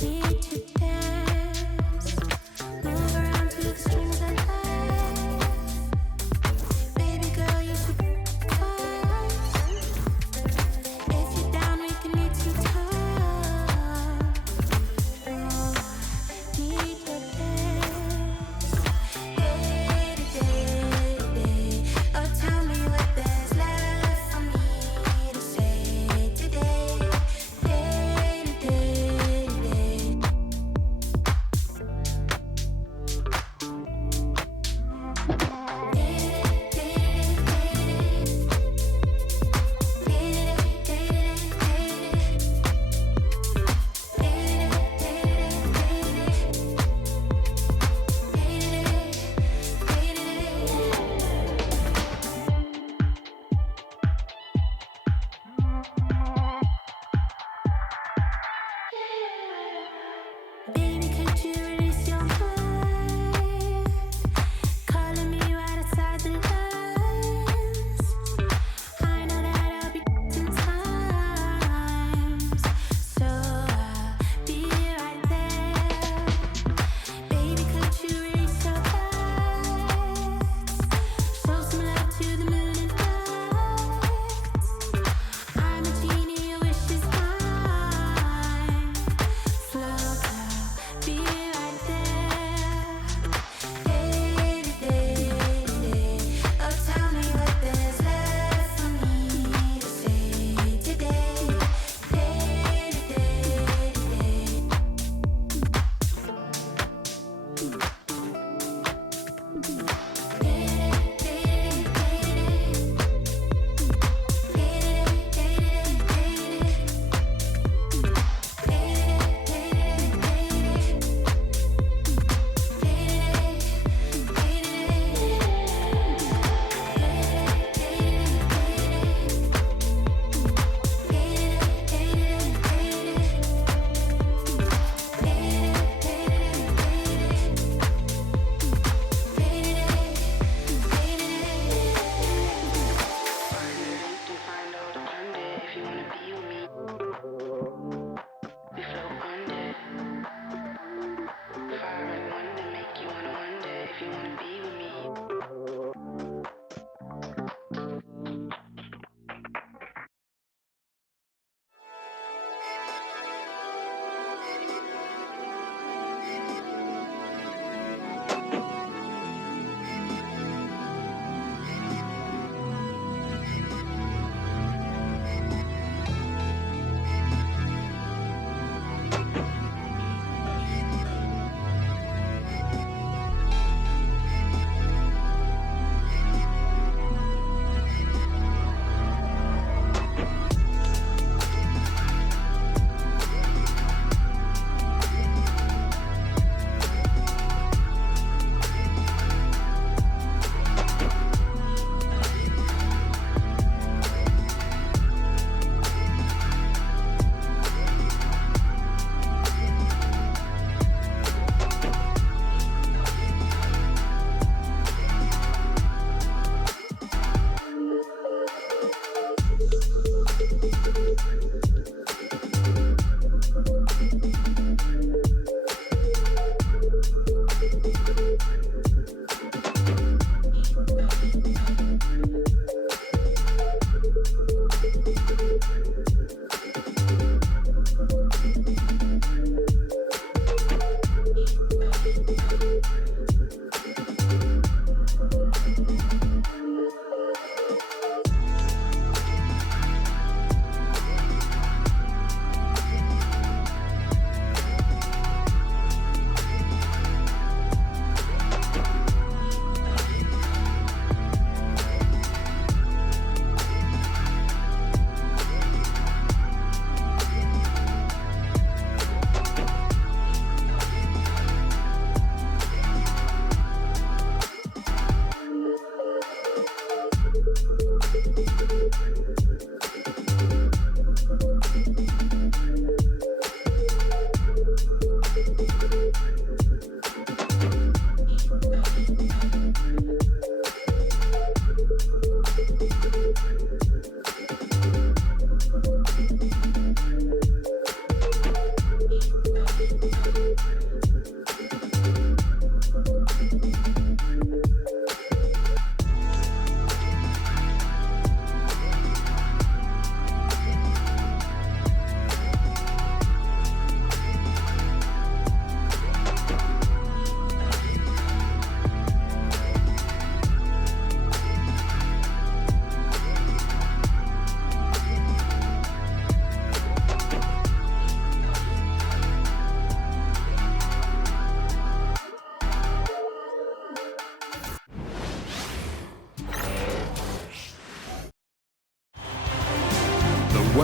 Need to dance, move around to the strings of life. Baby girl, you should pause. If you're down, we can need to talk. Need to dance, day to day. Oh, tell me what there's left for me to say today. Day to day.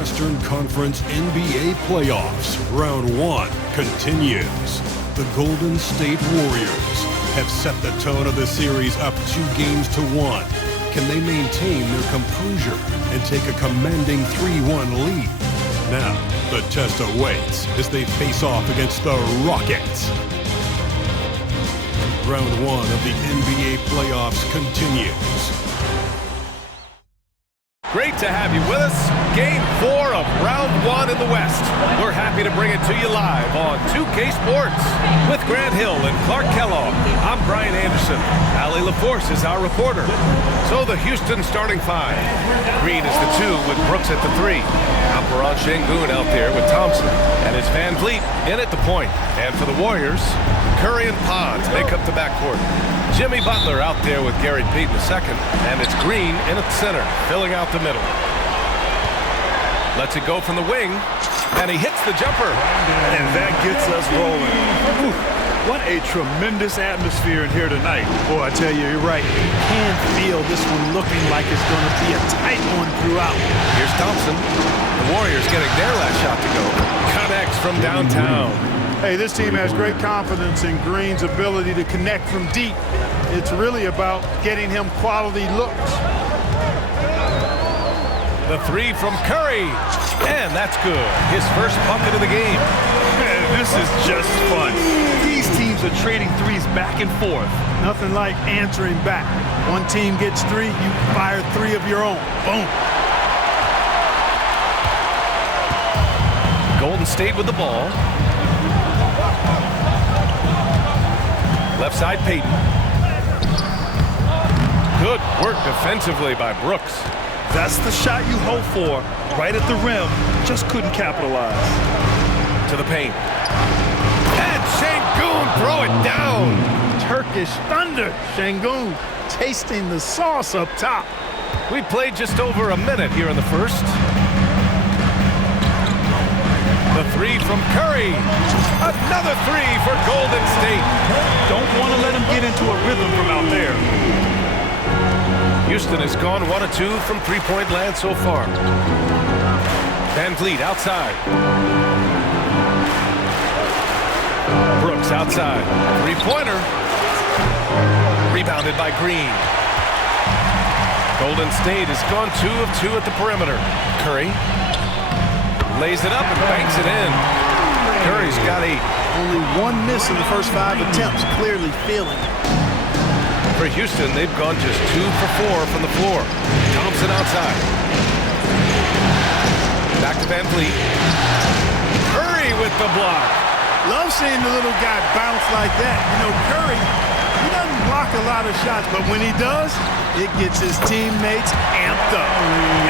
Western Conference NBA playoffs. Round 1 continues. The Golden State Warriors have set the tone of the series up 2-1. Can they maintain their composure and take a commanding 3-1 lead? Now, the test awaits as they face off against the Rockets. Round 1 of the NBA playoffs continues. Great to have you with us. Game 4 of Round 1 in the West. We're happy to bring it to you live on 2K Sports. With Grant Hill and Clark Kellogg, I'm Brian Anderson. Allie LaForce is our reporter. So the Houston starting 5. Green is the 2 with Brooks at the 3. Alperen Sengun out there with Thompson. And it's Van Vliet in at the point. And for the Warriors, Curry and Pons make up the backcourt. Jimmy Butler out there with Gary Payton II, and it's Green in at the center, filling out the middle. Lets it go from the wing, and he hits the jumper. And that gets us rolling. Ooh, what a tremendous atmosphere in here tonight. Boy, I tell you, you're right. You can feel this one looking like it's going to be a tight one throughout. Here's Thompson. The Warriors getting their last shot to go. Connects from downtown. Hey, this team has great confidence in Green's ability to connect from deep. It's really about getting him quality looks. The 3 from Curry, and that's good. His first bucket of the game. Man, this is just fun. These teams are trading threes back and forth. Nothing like answering back. One team gets 3, you fire 3 of your own. Boom. Golden State with the ball. Left side, Payton. Good work defensively by Brooks. That's the shot you hope for. Right at the rim. Just couldn't capitalize. To the paint. And Sengun throw it down. Turkish thunder. Sengun tasting the sauce up top. We played just over a minute here in the first. The 3 from Curry. Another 3 for Golden State. Don't want to let him get into a rhythm from out there. Houston has gone 1 of 2 from three-point land so far. Van Vliet outside. Brooks outside. Three-pointer. Rebounded by Green. Golden State has gone 2 of 2 at the perimeter. Curry lays it up and banks it in. Curry's got 8. Only 1 miss in the first 5 attempts, clearly feeling it. For Houston, they've gone just 2 for 4 from the floor. Thompson outside. Back to Van Vliet. Curry with the block. Love seeing the little guy bounce like that. You know, Curry, he doesn't block a lot of shots, but when he does, it gets his teammates amped up.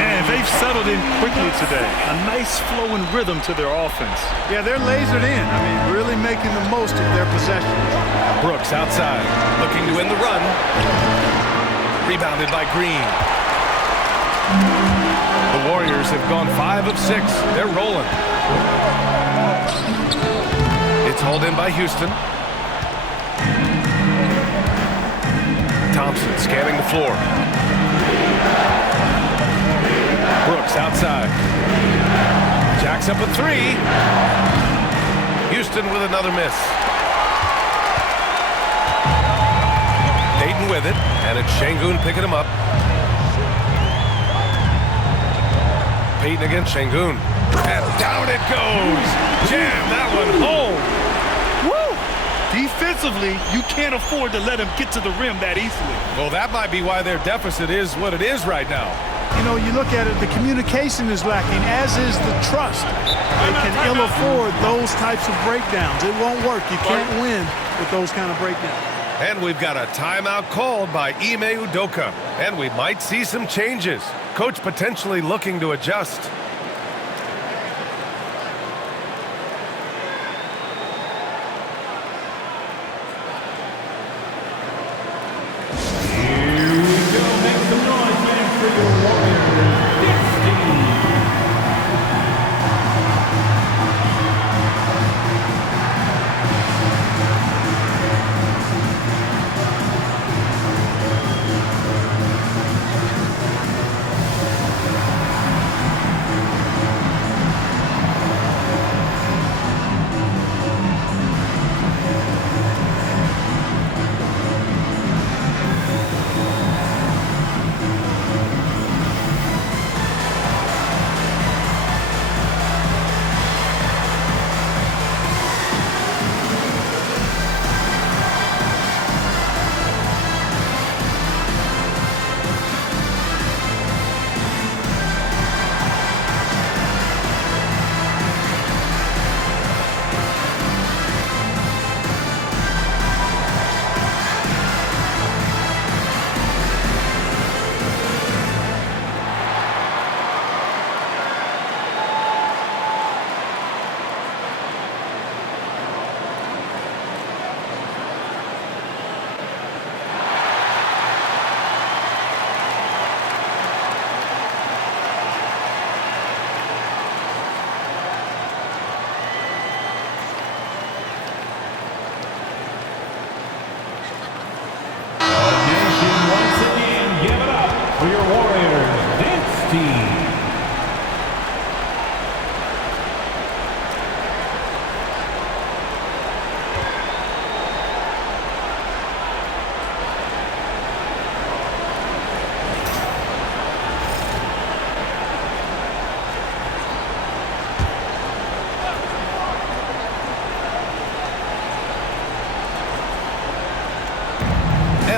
And they've settled in quickly today. A nice flowing rhythm to their offense. Yeah, they're lasered in. I mean, really making the most of their possessions. Brooks outside, looking to win the run. Rebounded by Green. The Warriors have gone 5 of 6. They're rolling. It's hauled in by Houston. Thompson scanning the floor. Brooks outside. Jacks up a 3. Houston with another miss. Payton with it, and it's Sengun picking him up. Payton against Sengun. And down it goes. Jam that one home. Woo! Defensively, you can't afford to let him get to the rim that easily. Well, that might be why their deficit is what it is right now. You know, you look at it, the communication is lacking, as is the trust. They can ill afford those types of breakdowns. It won't work. You can't win with those kind of breakdowns. And we've got a timeout called by Ime Udoka. And we might see some changes. Coach potentially looking to adjust.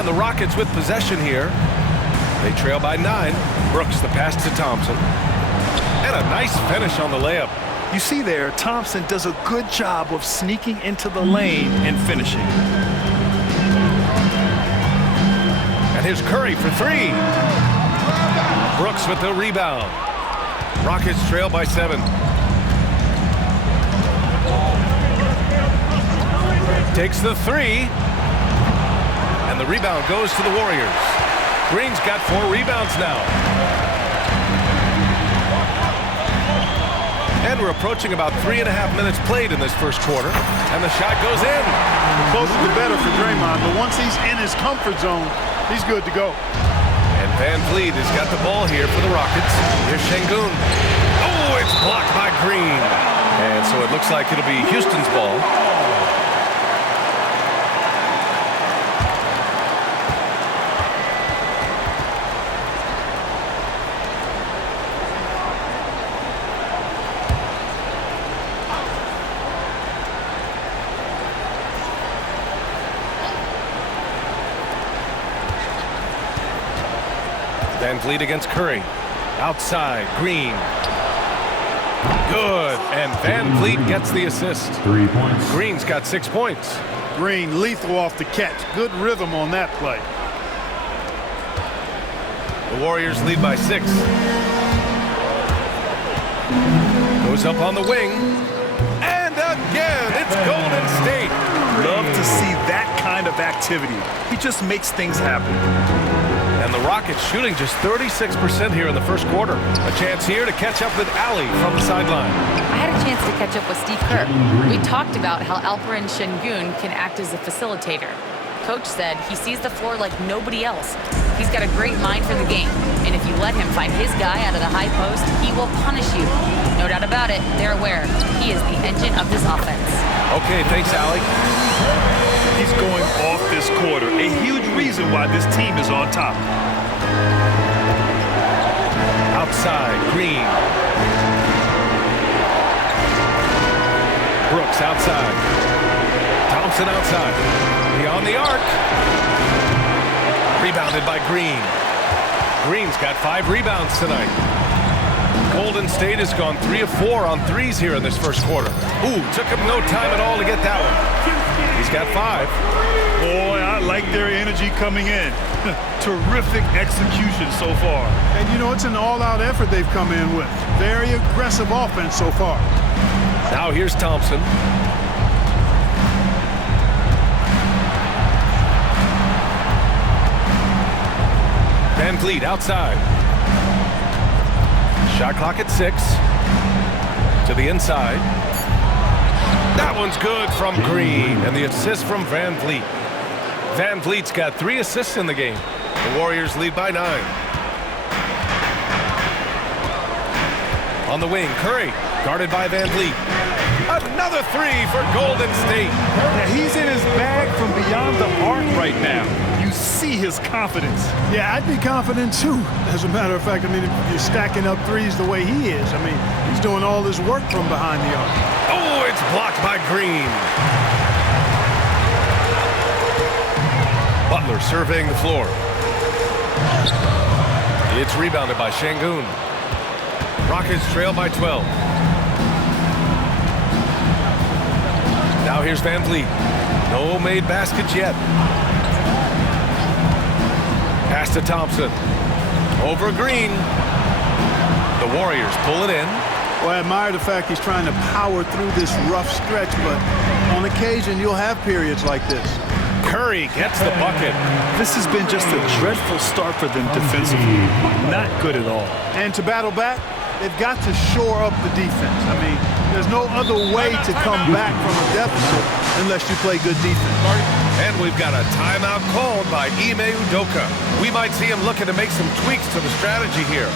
And the Rockets with possession here. They trail by 9. Brooks the pass to Thompson. And a nice finish on the layup. You see there, Thompson does a good job of sneaking into the lane and finishing. And here's Curry for 3. Brooks with the rebound. Rockets trail by 7. Takes the 3. And the rebound goes to the Warriors. Green's got 4 rebounds now. And we're approaching about 3.5 minutes played in this first quarter. And the shot goes in. The closer the better for Draymond, but once he's in his comfort zone, he's good to go. And Van Vliet has got the ball here for the Rockets. Here's Sengun. Oh, it's blocked by Green. And so it looks like it'll be Houston's ball. Van Vliet against Curry. Outside, Green. Good. And Van Vliet gets the assist. 3 points. Green's got 6 points. Green lethal off the catch. Good rhythm on that play. The Warriors lead by 6. Goes up on the wing. And again, it's Golden State. Love to see that kind of activity. He just makes things happen. And the Rockets shooting just 36% here in the first quarter. A chance here to catch up with Allie from the sideline. I had a chance to catch up with Steve Kerr. We talked about how Alperen Sengun can act as a facilitator. Coach said he sees the floor like nobody else. He's got a great mind for the game, and if you let him find his guy out of the high post, he will punish you. No doubt about it, they're aware. He is the engine of this offense. Okay, thanks, Allie. He's going off this quarter. A huge reason why this team is on top. Outside, Green. Brooks outside. Thompson outside. Beyond the arc. Rebounded by Green. Green's got 5 rebounds tonight. Golden State has gone 3 of 4 on threes here in this first quarter. Ooh, took him no time at all to get that one. He's got 5. Boy, I like their energy coming in. Terrific execution so far. And you know, it's an all-out effort they've come in with. Very aggressive offense so far. Now here's Thompson. Van Vliet outside. Shot clock at 6. To the inside. That one's good from Green. And the assist from Van Vliet. Van Vliet's got 3 assists in the game. The Warriors lead by 9. On the wing, Curry, guarded by Van Vliet. Another 3 for Golden State. Now, he's in his bag from beyond the arc right now. You see his confidence. Yeah, I'd be confident too. As a matter of fact, I mean, if you're stacking up threes the way he is, I mean, he's doing all this work from behind the arc. Oh, it's blocked by Green. Butler surveying the floor. It's rebounded by Sengun. Rockets trail by 12. Now here's Van Vliet. No made baskets yet. Pass to Thompson. Over Green. The Warriors pull it in. Well, I admire the fact he's trying to power through this rough stretch, but on occasion you'll have periods like this. Curry gets the bucket. This has been just a dreadful start for them defensively. Not good at all. And to battle back, they've got to shore up the defense. I mean, there's no other way to come back from a deficit unless you play good defense. And we've got a timeout called by Ime Udoka. We might see him looking to make some tweaks to the strategy here.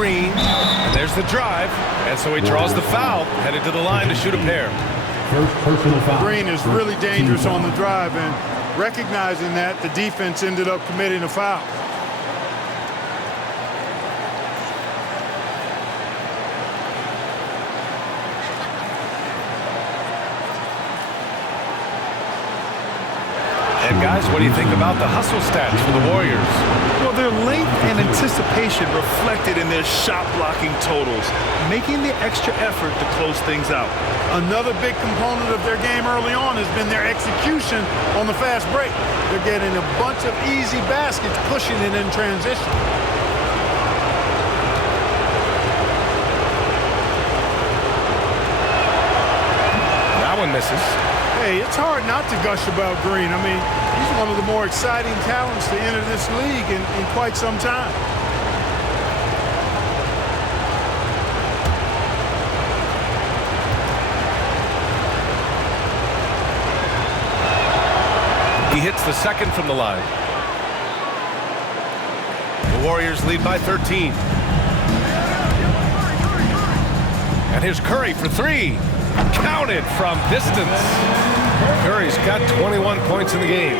Green. And there's the drive. And so he draws the foul, headed to the line to shoot a pair. First personal foul. Green is really dangerous on the drive, and recognizing that, the defense ended up committing a foul. And guys, what do you think about the hustle stats for the Warriors? Well, their length and anticipation reflected in their shot blocking totals, making the extra effort to close things out. Another big component of their game early on has been their execution on the fast break. They're getting a bunch of easy baskets, pushing it in transition. That one misses. Hey, it's hard not to gush about Green. I mean, he's one of the more exciting talents to enter this league in quite some time. He hits the second from the line. The Warriors lead by 13. And here's Curry for three. Counted from distance. Curry's got 21 points in the game.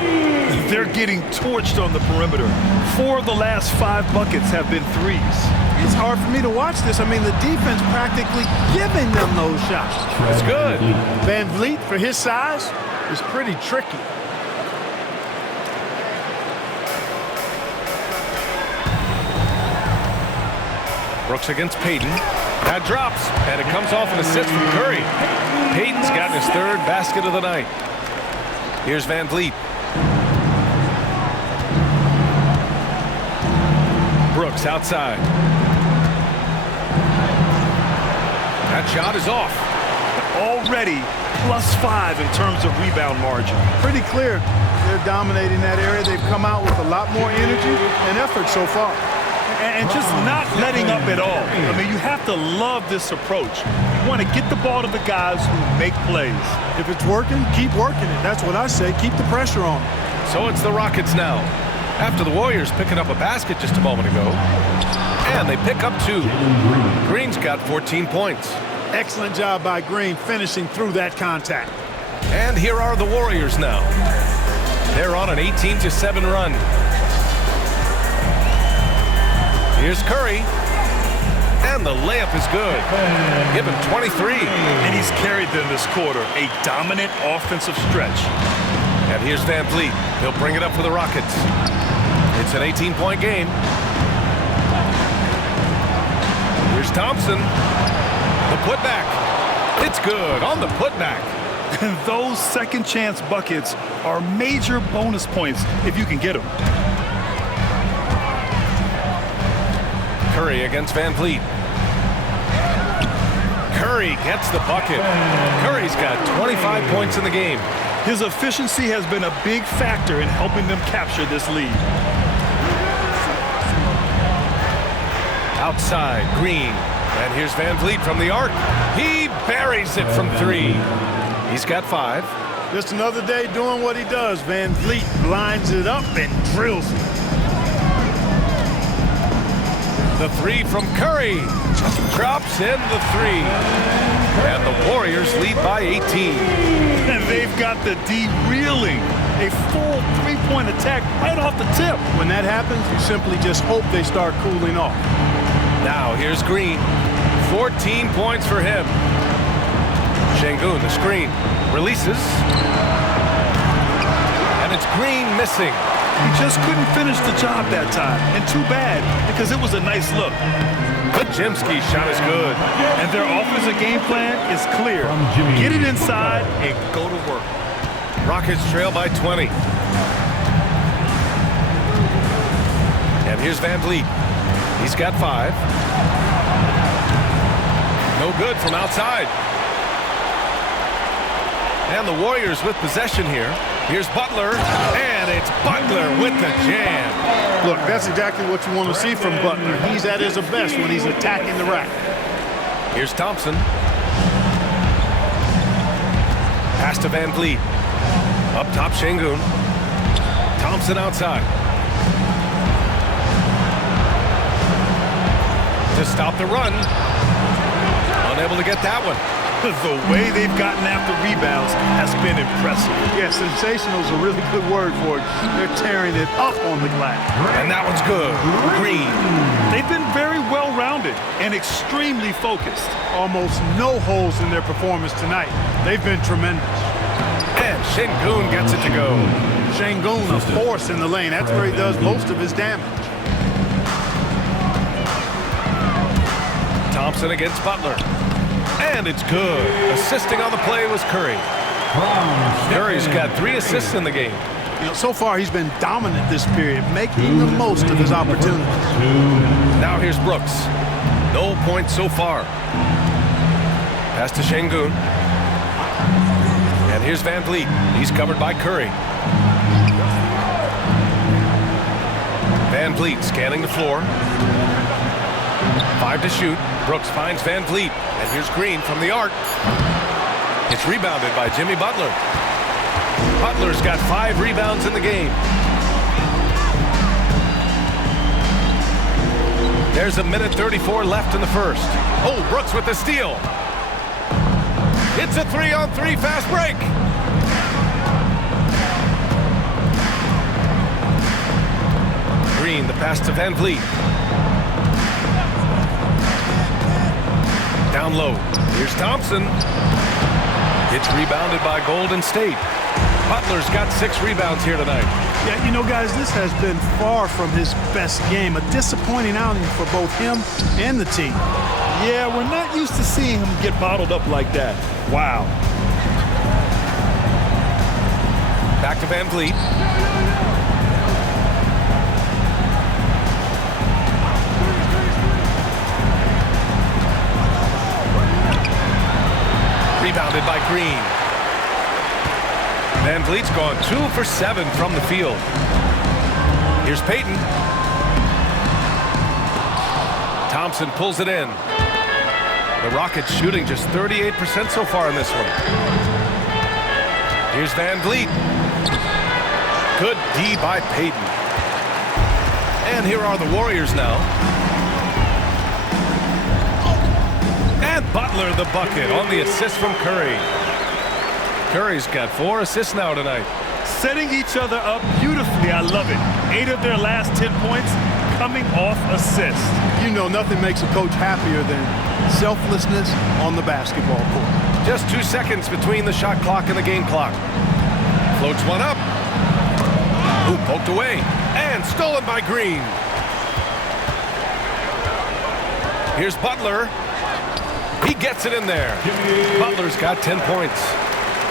They're getting torched on the perimeter. 4 of the last 5 buckets have been threes. It's hard for me to watch this. I mean, the defense practically giving them those shots. That's good. Van Vliet, for his size, is pretty tricky. Brooks against Payton. That drops, and it comes off an assist from Curry. Payton's gotten his 3rd basket of the night. Here's Van Vliet. Brooks outside. That shot is off. Already +5 in terms of rebound margin. Pretty clear they're dominating that area. They've come out with a lot more energy and effort so far. And just not letting up at all. I mean, you have to love this approach. You want to get the ball to the guys who make plays. If it's working, keep working it. That's what I say. Keep the pressure on. So it's the Rockets now. After the Warriors picking up a basket just a moment ago. And they pick up 2. Green's got 14 points. Excellent job by Green finishing through that contact. And here are the Warriors now. They're on an 18-7 run. Here's Curry. And the layup is good. Give him 23. And he's carried them this quarter. A dominant offensive stretch. And here's Van Vliet. He'll bring it up for the Rockets. It's an 18-point game. Here's Thompson. The putback. It's good on the putback. And those second chance buckets are major bonus points if you can get them. Curry against Van Vliet. Curry gets the bucket. Curry's got 25 points in the game. His efficiency has been a big factor in helping them capture this lead. Outside, Green. And here's Van Vliet from the arc. He buries it from 3. He's got 5. Just another day doing what he does. Van Vliet lines it up and drills it. The 3 from Curry. Drops in the 3. And the Warriors lead by 18. And they've got the D reeling. A full 3-point attack right off the tip. When that happens, you simply just hope they start cooling off. Now here's Green. 14 points for him. Sengun, the screen. Releases. And it's Green missing. He just couldn't finish the job that time. And too bad, because it was a nice look. Kajimski's shot is good. And their offensive game plan is clear. Get it inside and go to work. Rockets trail by 20. And here's Van Vliet. He's got 5. No good from outside. And the Warriors with possession here. Here's Butler, and it's Butler with the jam. Look, that's exactly what you want to see from Butler. He's at his best when he's attacking the rack. Here's Thompson. Pass to Van Vliet. Up top, Sengun. Thompson outside. to stop the run. Unable to get that one. The way they've gotten after rebounds has been impressive. Yeah, sensational is a really good word for it. They're tearing it up on the glass. And that one's good. Green. They've been very well-rounded and extremely focused. Almost no holes in their performance tonight. They've been tremendous. And Sengun gets it to go. Sengun, a force in the lane. That's where he does most of his damage. Thompson against Butler. And it's good. Assisting on the play was Curry. Curry's got 3 assists in the game. You know, so far he's been dominant this period, making the most of his opportunities. Now here's Brooks. No points so far. Pass to Sengun. And here's Van Vliet. He's covered by Curry. Van Vliet scanning the floor. 5 to shoot. Brooks finds Van Vliet. And here's Green from the arc. It's rebounded by Jimmy Butler. Butler's got 5 rebounds in the game. There's a minute 34 left in the first. Oh, Brooks with the steal. It's a 3-on-3 fast break. Green, the pass to Van Vliet. Down low. Here's Thompson. It's rebounded by Golden State. Butler's got 6 rebounds here tonight. Yeah, you know, guys, this has been far from his best game. A disappointing outing for both him and the team. Yeah, we're not used to seeing him get bottled up like that. Wow. Back to Van Vliet. Rebounded by Green. Van Vliet's gone 2 for 7 from the field. Here's Payton. Thompson pulls it in. The Rockets shooting just 38% so far in this one. Here's Van Vliet. Good D by Payton. And here are the Warriors now. And Butler the bucket on the assist from Curry. Curry's got 4 assists now tonight. Setting each other up beautifully. I love it. 8 of their last 10 points coming off assists. You know, nothing makes a coach happier than selflessness on the basketball court. Just 2 seconds between the shot clock and the game clock. Floats one up. Ooh, poked away. And stolen by Green. Here's Butler. He gets it in there. Butler's got 10 points.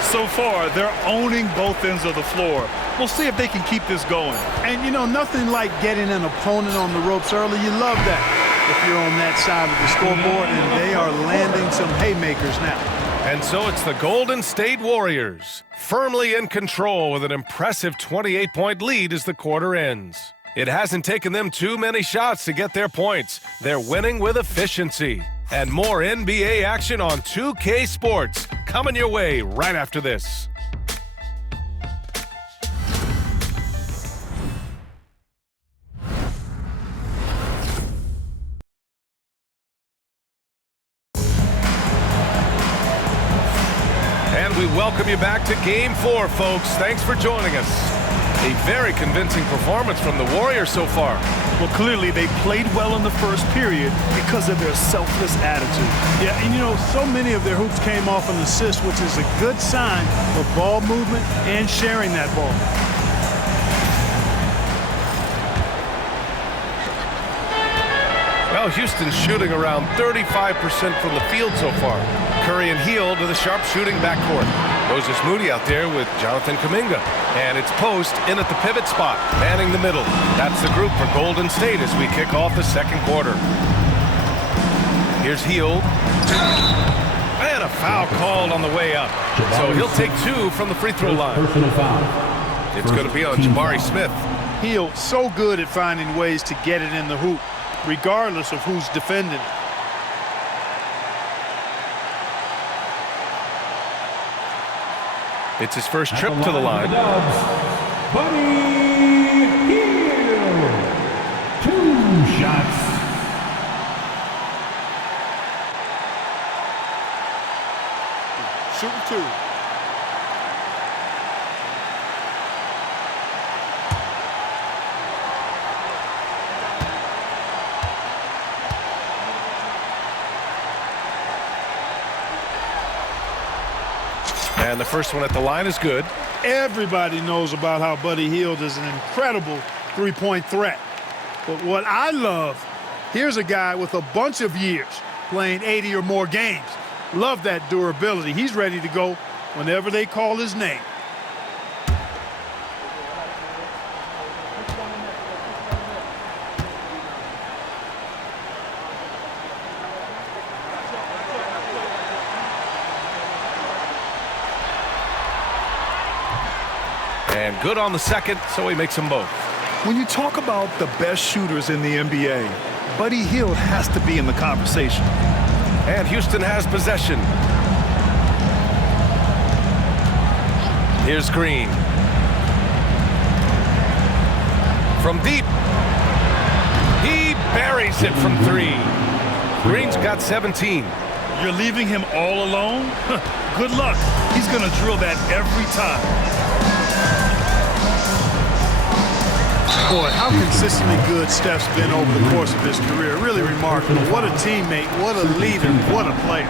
So far, they're owning both ends of the floor. We'll see if they can keep this going. And, you know, nothing like getting an opponent on the ropes early. You love that if you're on that side of the scoreboard, and they are landing some haymakers now. And so it's the Golden State Warriors, firmly in control with an impressive 28-point lead as the quarter ends. It hasn't taken them too many shots to get their points. They're winning with efficiency. And more NBA action on 2K Sports coming your way right after this. And we welcome you back to Game 4, folks. Thanks for joining us. A very convincing performance from the Warriors so far. Well, clearly they played well in the first period because of their selfless attitude. Yeah, and you know, so many of their hoops came off an assist, which is a good sign for ball movement and sharing that ball. Well, Houston's shooting around 35% from the field so far. Curry and Hield to the sharp shooting backcourt. Moses Moody out there with Jonathan Kuminga. And it's Post in at the pivot spot, manning the middle. That's the group for Golden State as we kick off the second quarter. Here's Hield. And a foul called on the way up. So he'll take 2 from the free throw line. Personal foul. It's going to be on Jabari Smith. Hield so good at finding ways to get it in the hoop, regardless of who's defending. It's his first trip to the line. Buddy Hield. 2 shots. shooting 2. And the first one at the line is good. Everybody knows about how Buddy Hield is an incredible three-point threat. But what I love, here's a guy with a bunch of years playing 80 or more games. Love that durability. He's ready to go whenever they call his name. And good on the second, so he makes them both. When you talk about the best shooters in the NBA, Buddy Hield has to be in the conversation. And Houston has possession. Here's Green. From deep. He buries it from 3. Green's got 17. You're leaving him all alone? Good luck. He's going to drill that every time. Boy, how consistently good Steph's been over the course of his career. Really remarkable. What a teammate, what a leader, what a player.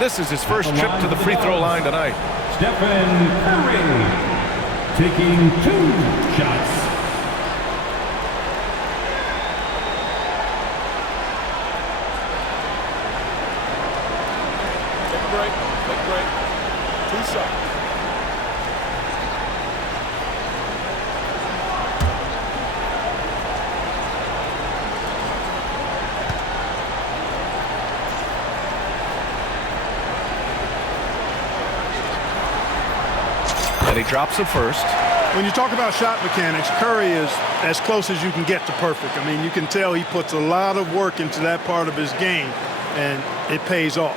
This is his first trip to the free throw line tonight. Stephen Curry taking 2 shots. Take a break. Take a break. 2 shots. And he drops it first. When you talk about shot mechanics, Curry is as close as you can get to perfect. I mean, you can tell he puts a lot of work into that part of his game, and it pays off.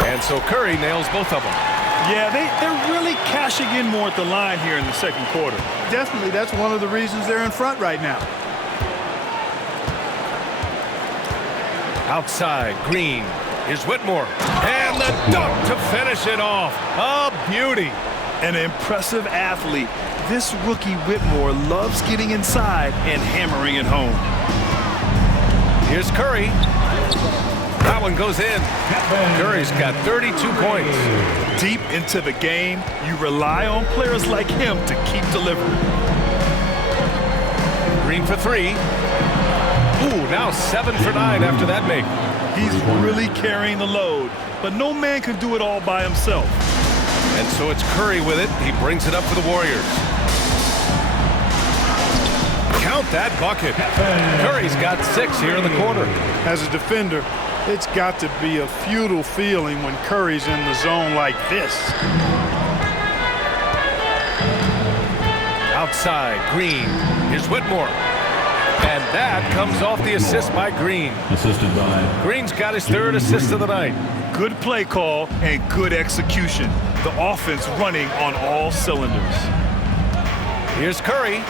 And so Curry nails both of them. Yeah, they're really cashing in more at the line here in the second quarter. Definitely, that's one of the reasons they're in front right now. Outside, Green. Here's Whitmore. And the dunk to finish it off. A beauty. An impressive athlete. This rookie Whitmore loves getting inside and hammering it home. Here's Curry. That one goes in. Curry's got 32 points. Deep into the game, you rely on players like him to keep delivering. Green for 3. Ooh, now 7 for 9 after that make. He's really carrying the load, but no man can do it all by himself. And so it's Curry with it. He brings it up for the Warriors. Count that bucket. Curry's got 6 here in the quarter. As a defender, it's got to be a futile feeling when Curry's in the zone like this. Outside, Green. Here's Whitmore. And that comes off the assist by Green. Assisted by Green's got his 3rd assist of the night. Good play call and good execution. The offense running on all cylinders. Here's Curry.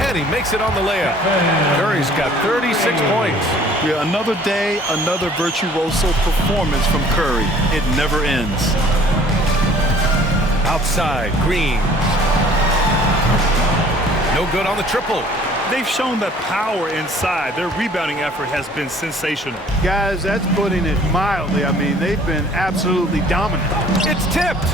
And he makes it on the layup. Curry's got 36 points. Yeah, another day, another virtuoso performance from Curry. It never ends. Outside, Green. No good on the triple. They've shown that power inside. Their rebounding effort has been sensational. Guys, that's putting it mildly. I mean, they've been absolutely dominant. It's tipped.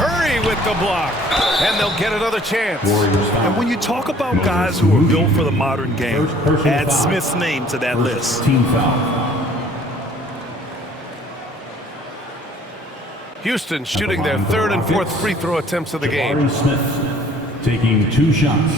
Curry with the block. And they'll get another chance. And when you talk about guys who are built for the modern game, add Smith's name to that list. team foul. Houston shooting their 3rd and 4th free throw attempts of the game. Alperen Smith taking 2 shots.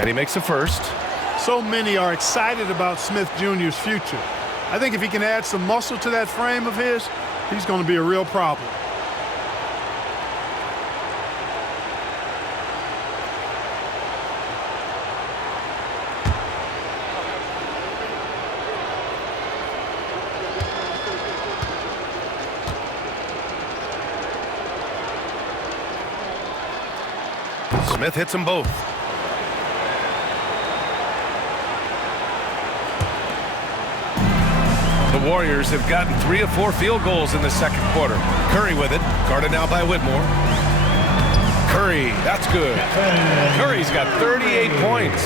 And he makes the first. So many are excited about Smith Jr.'s future. I think if he can add some muscle to that frame of his, he's going to be a real problem. Smith hits them both. The Warriors have gotten 3 of 4 field goals in the second quarter. Curry with it, guarded now by Whitmore. Curry, that's good. Curry's got 38 points.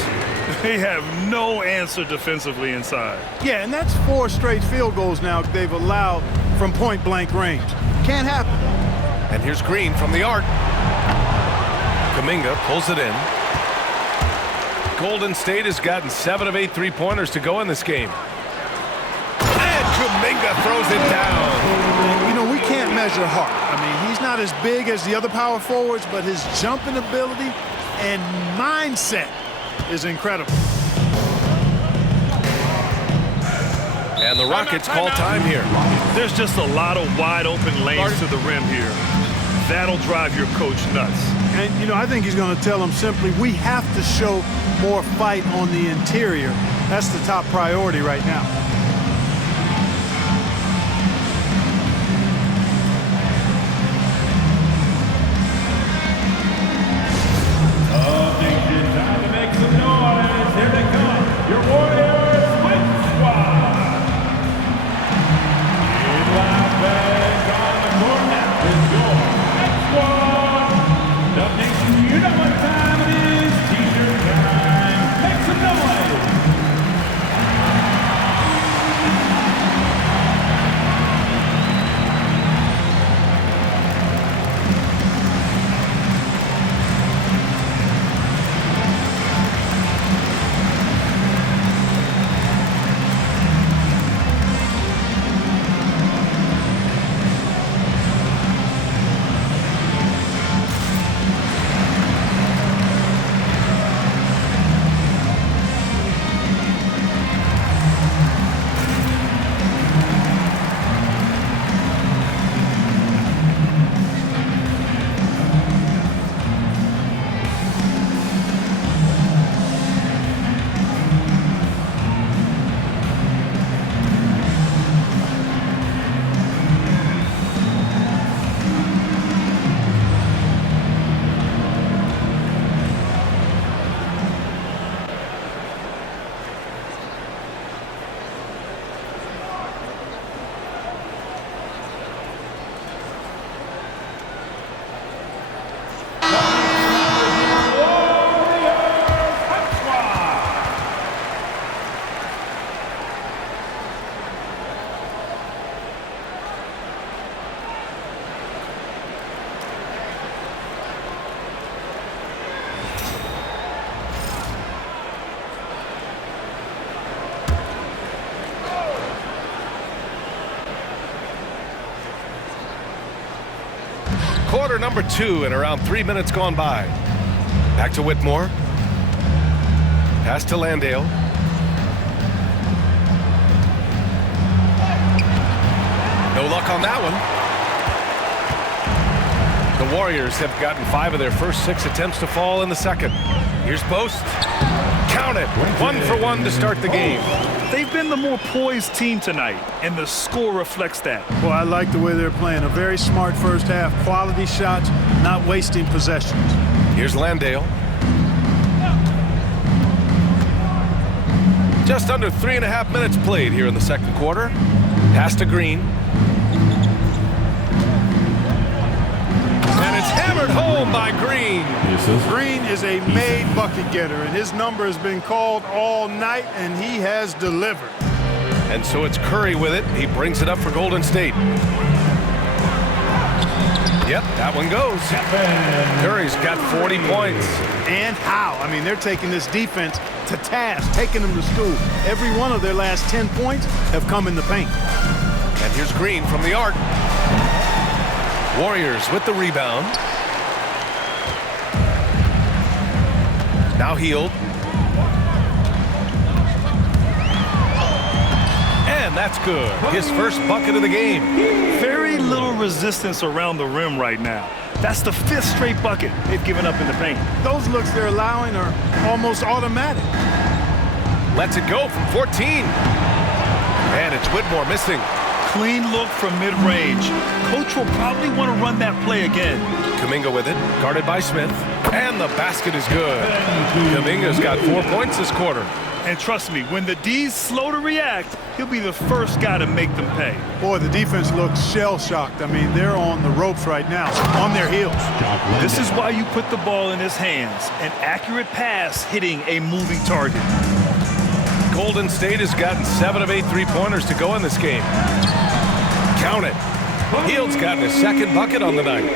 They have no answer defensively inside. Yeah, and that's 4 straight field goals now they've allowed from point-blank range. Can't happen. And here's Green from the arc. Kuminga pulls it in. Golden State has gotten 7 of 8 three-pointers to go in this game. And Kuminga throws it down. You know, we can't measure Hart. I mean, he's not as big as the other power forwards, but his jumping ability and mindset is incredible. And the Rockets call time here. There's just a lot of wide open lanes to the rim here. That'll drive your coach nuts. And, you know, I think he's going to tell them simply, we have to show more fight on the interior. That's the top priority right now. Time to make some noise. Here they come. Your Warriors win squad. In Las Vegas on the court now is your next squad. The Nation, you know what time it is. T-shirt time. Make some noise. Quarter number 2 and around 3 minutes gone by. Back to Whitmore. Pass to Landale. No luck on that one. The Warriors have gotten 5 of their first 6 attempts to fall in the second. Here's Post. Count it. 1 for 1 to start the game. They've been the more poised team tonight, and the score reflects that. Well, I like the way they're playing. A very smart first half. Quality shots, not wasting possessions. Here's Landale. Just under 3.5 minutes played here in the second quarter. Pass to Green. And it's hammered home by Green. Green is a made bucket getter, and his number has been called all night, and he has delivered. And so it's Curry with it. He brings it up for Golden State. Yep, that one goes. Curry's got 40 points. And how? I mean, they're taking this defense to task, taking them to school. Every one of their last 10 points have come in the paint. And here's Green from the arc. Warriors with the rebound. Now Heald. and that's good. His first bucket of the game. Very little resistance around the rim right now. That's the 5th straight bucket they've given up in the paint. Those looks they're allowing are almost automatic. Lets it go from 14. And it's Whitmore missing. Clean look from mid-range. Coach will probably want to run that play again. Kuminga with it, guarded by Smith. And the basket is good. Kuminga's got 4 points this quarter. And trust me, when the D's slow to react, he'll be the first guy to make them pay. Boy, the defense looks shell-shocked. I mean, they're on the ropes right now, on their heels. This is why you put the ball in his hands. An accurate pass hitting a moving target. Golden State has gotten 7 of 8 three-pointers to go in this game. Count it. Hield's gotten his 2nd bucket on the night.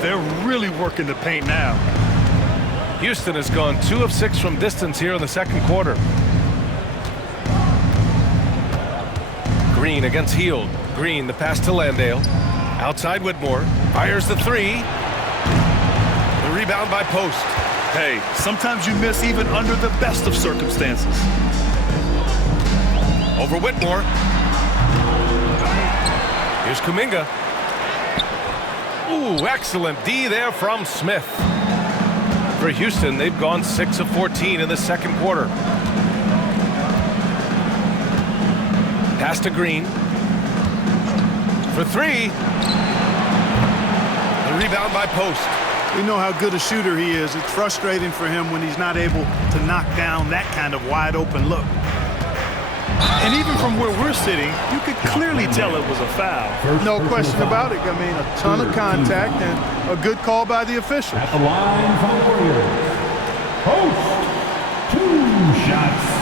They're really working the paint now. Houston has gone 2 of 6 from distance here in the 2nd quarter. Green against Hield. Green, the pass to Landale. Outside Whitmore. Fires the 3. The rebound by Post. Hey, sometimes you miss even under the best of circumstances. Over Whitmore. Here's Kuminga. Ooh, excellent D there from Smith. For Houston, they've gone 6 of 14 in the 2nd quarter. Pass to Green. For 3. The rebound by Post. We know how good a shooter he is. It's frustrating for him when he's not able to knock down that kind of wide-open look. And even from where we're sitting, you could clearly tell it was a foul. No question about it. I mean, a ton of contact and a good call by the official. At the line for the Warriors. Post. 2 shots.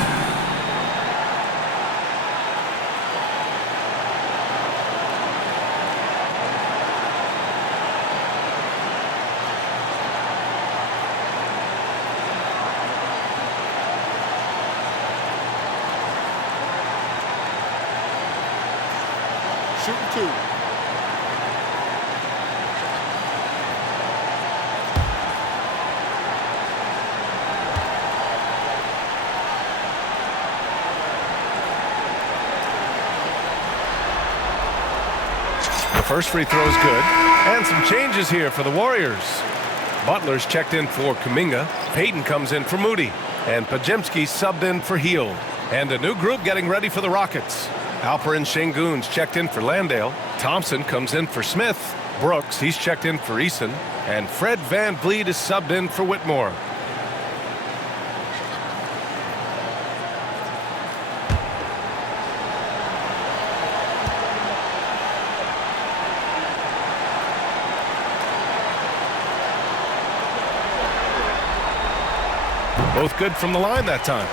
Shooting 2. The first free throw is good. And some changes here for the Warriors. Butler's checked in for Kuminga. Payton comes in for Moody. And Pajemski subbed in for Hield. And a new group getting ready for the Rockets. Alperen Sengun's checked in for Landale. Thompson comes in for Smith. Brooks, he's checked in for Eason. And Fred VanVleet is subbed in for Whitmore. Both good from the line that time.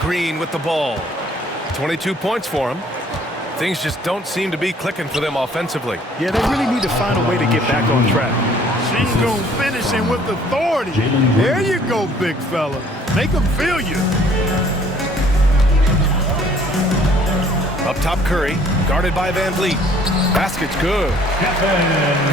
Green with the ball. 22 points for him. Things just don't seem to be clicking for them offensively. Yeah, they really need to find a way to get back on track. Sengun finishing with authority. There you go, big fella. Make them feel you. Up top, Curry, guarded by VanVleet. Basket's good.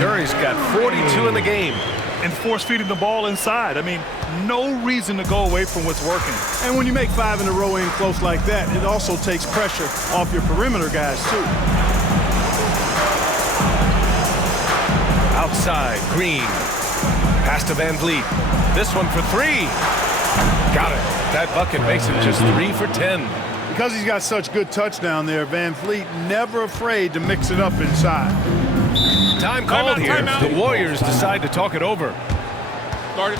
Curry's got 42 in the game. And force-feeding the ball inside. I mean, no reason to go away from what's working. And when you make 5 in a row in close like that, it also takes pressure off your perimeter guys, too. Outside, Green. Pass to VanVleet. This one for 3. Got it. That bucket makes it just 3 for 10. Because he's got such good touch down there, VanVleet never afraid to mix it up inside. Time called here. Timeout. The Warriors decide to talk it over. Started.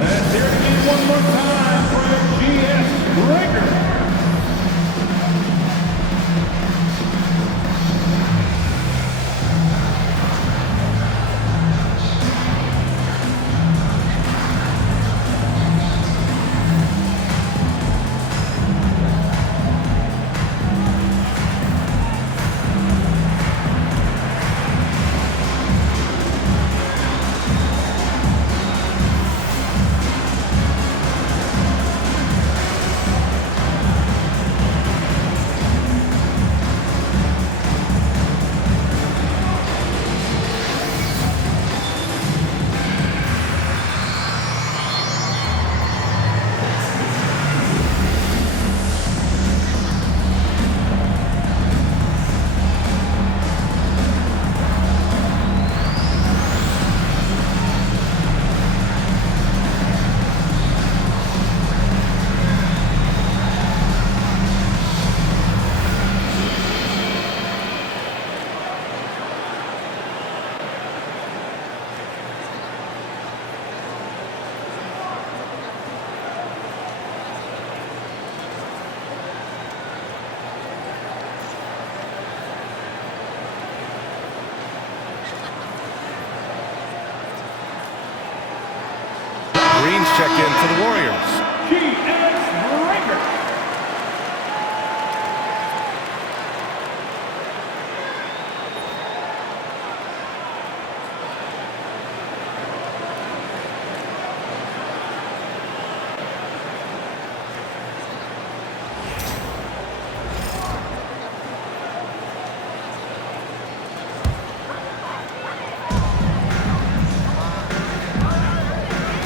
And there it is one more time for GS Rager. check in for the Warriors. G.S. Rager.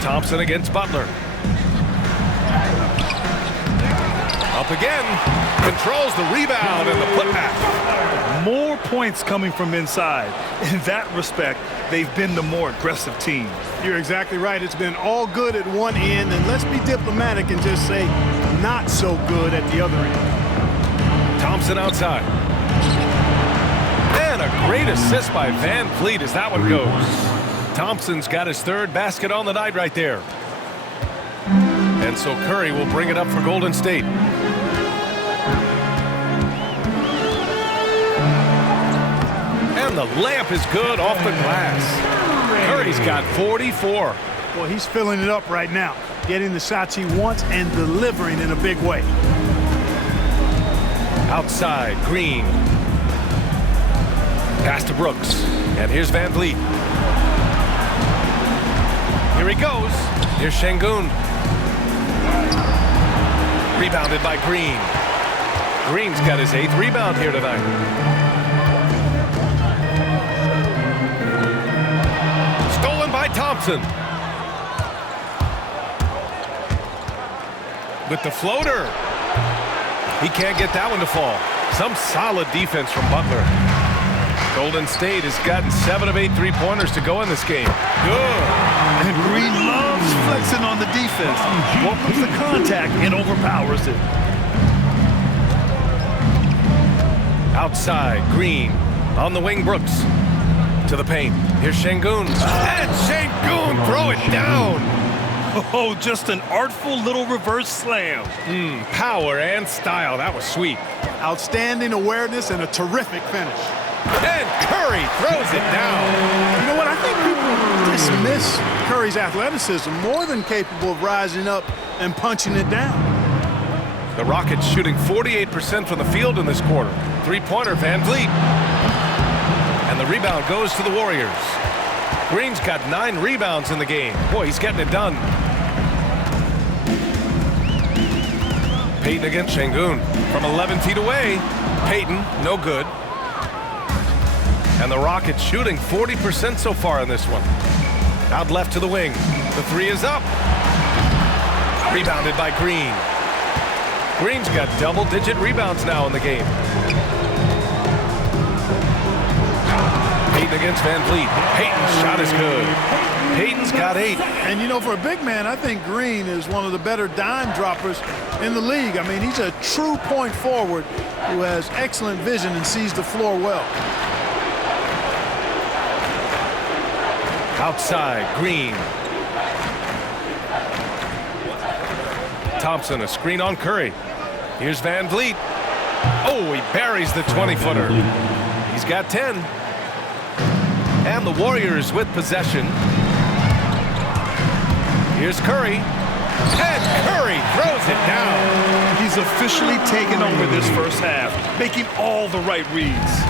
Thompson against Butler. Up again. Controls the rebound and the putback. More points coming from inside. In that respect, they've been the more aggressive team. You're exactly right. It's been all good at one end, and let's be diplomatic and just say not so good at the other end. Thompson outside. And a great assist by Van Vliet as that one goes. Thompson's got his third basket on the night right there. And so Curry will bring it up for Golden State. And the layup is good off the glass. Curry's got 44. Well, he's filling it up right now, getting the shots he wants and delivering in a big way. Outside, Green. Pass to Brooks. And here's Van Vliet. Here he goes. Here's Sengun. Rebounded by Green. Green's got his 8th rebound here tonight. Stolen by Thompson. With the floater. He can't get that one to fall. Some solid defense from Butler. Golden State has gotten 7 of 8 3-pointers to go in this game. Good. And Green loves flexing on the defense. Welcomes the contact and overpowers it. Outside, Green. On the wing, Brooks. To the paint. Here's Sengun. And Sengun, throw it down. Oh, just an artful little reverse slam. Power and style. That was sweet. Outstanding awareness and a terrific finish. And Curry throws it down. You know what? I think people dismiss Curry's athleticism, more than capable of rising up and punching it down. The Rockets shooting 48% from the field in this quarter. 3-pointer, Van Vliet. And the rebound goes to the Warriors. Green's got 9 rebounds in the game. Boy, he's getting it done. Payton against Sengun from 11 feet away. Payton, no good. And the Rockets shooting 40% so far in this one. Out left to the wing. The 3 is up. Rebounded by Green. Green's got double-digit rebounds now in the game. Payton against Van Vliet. Payton's shot is good. Payton's got 8. And, you know, for a big man, I think Green is one of the better dime droppers in the league. I mean, he's a true point forward who has excellent vision and sees the floor well. Outside, Green. Thompson, a screen on Curry. Here's Van Vliet. Oh, he buries the 20-footer. He's got 10. And the Warriors with possession. Here's Curry. And Curry throws it down. He's officially taken over this first half, making all the right reads.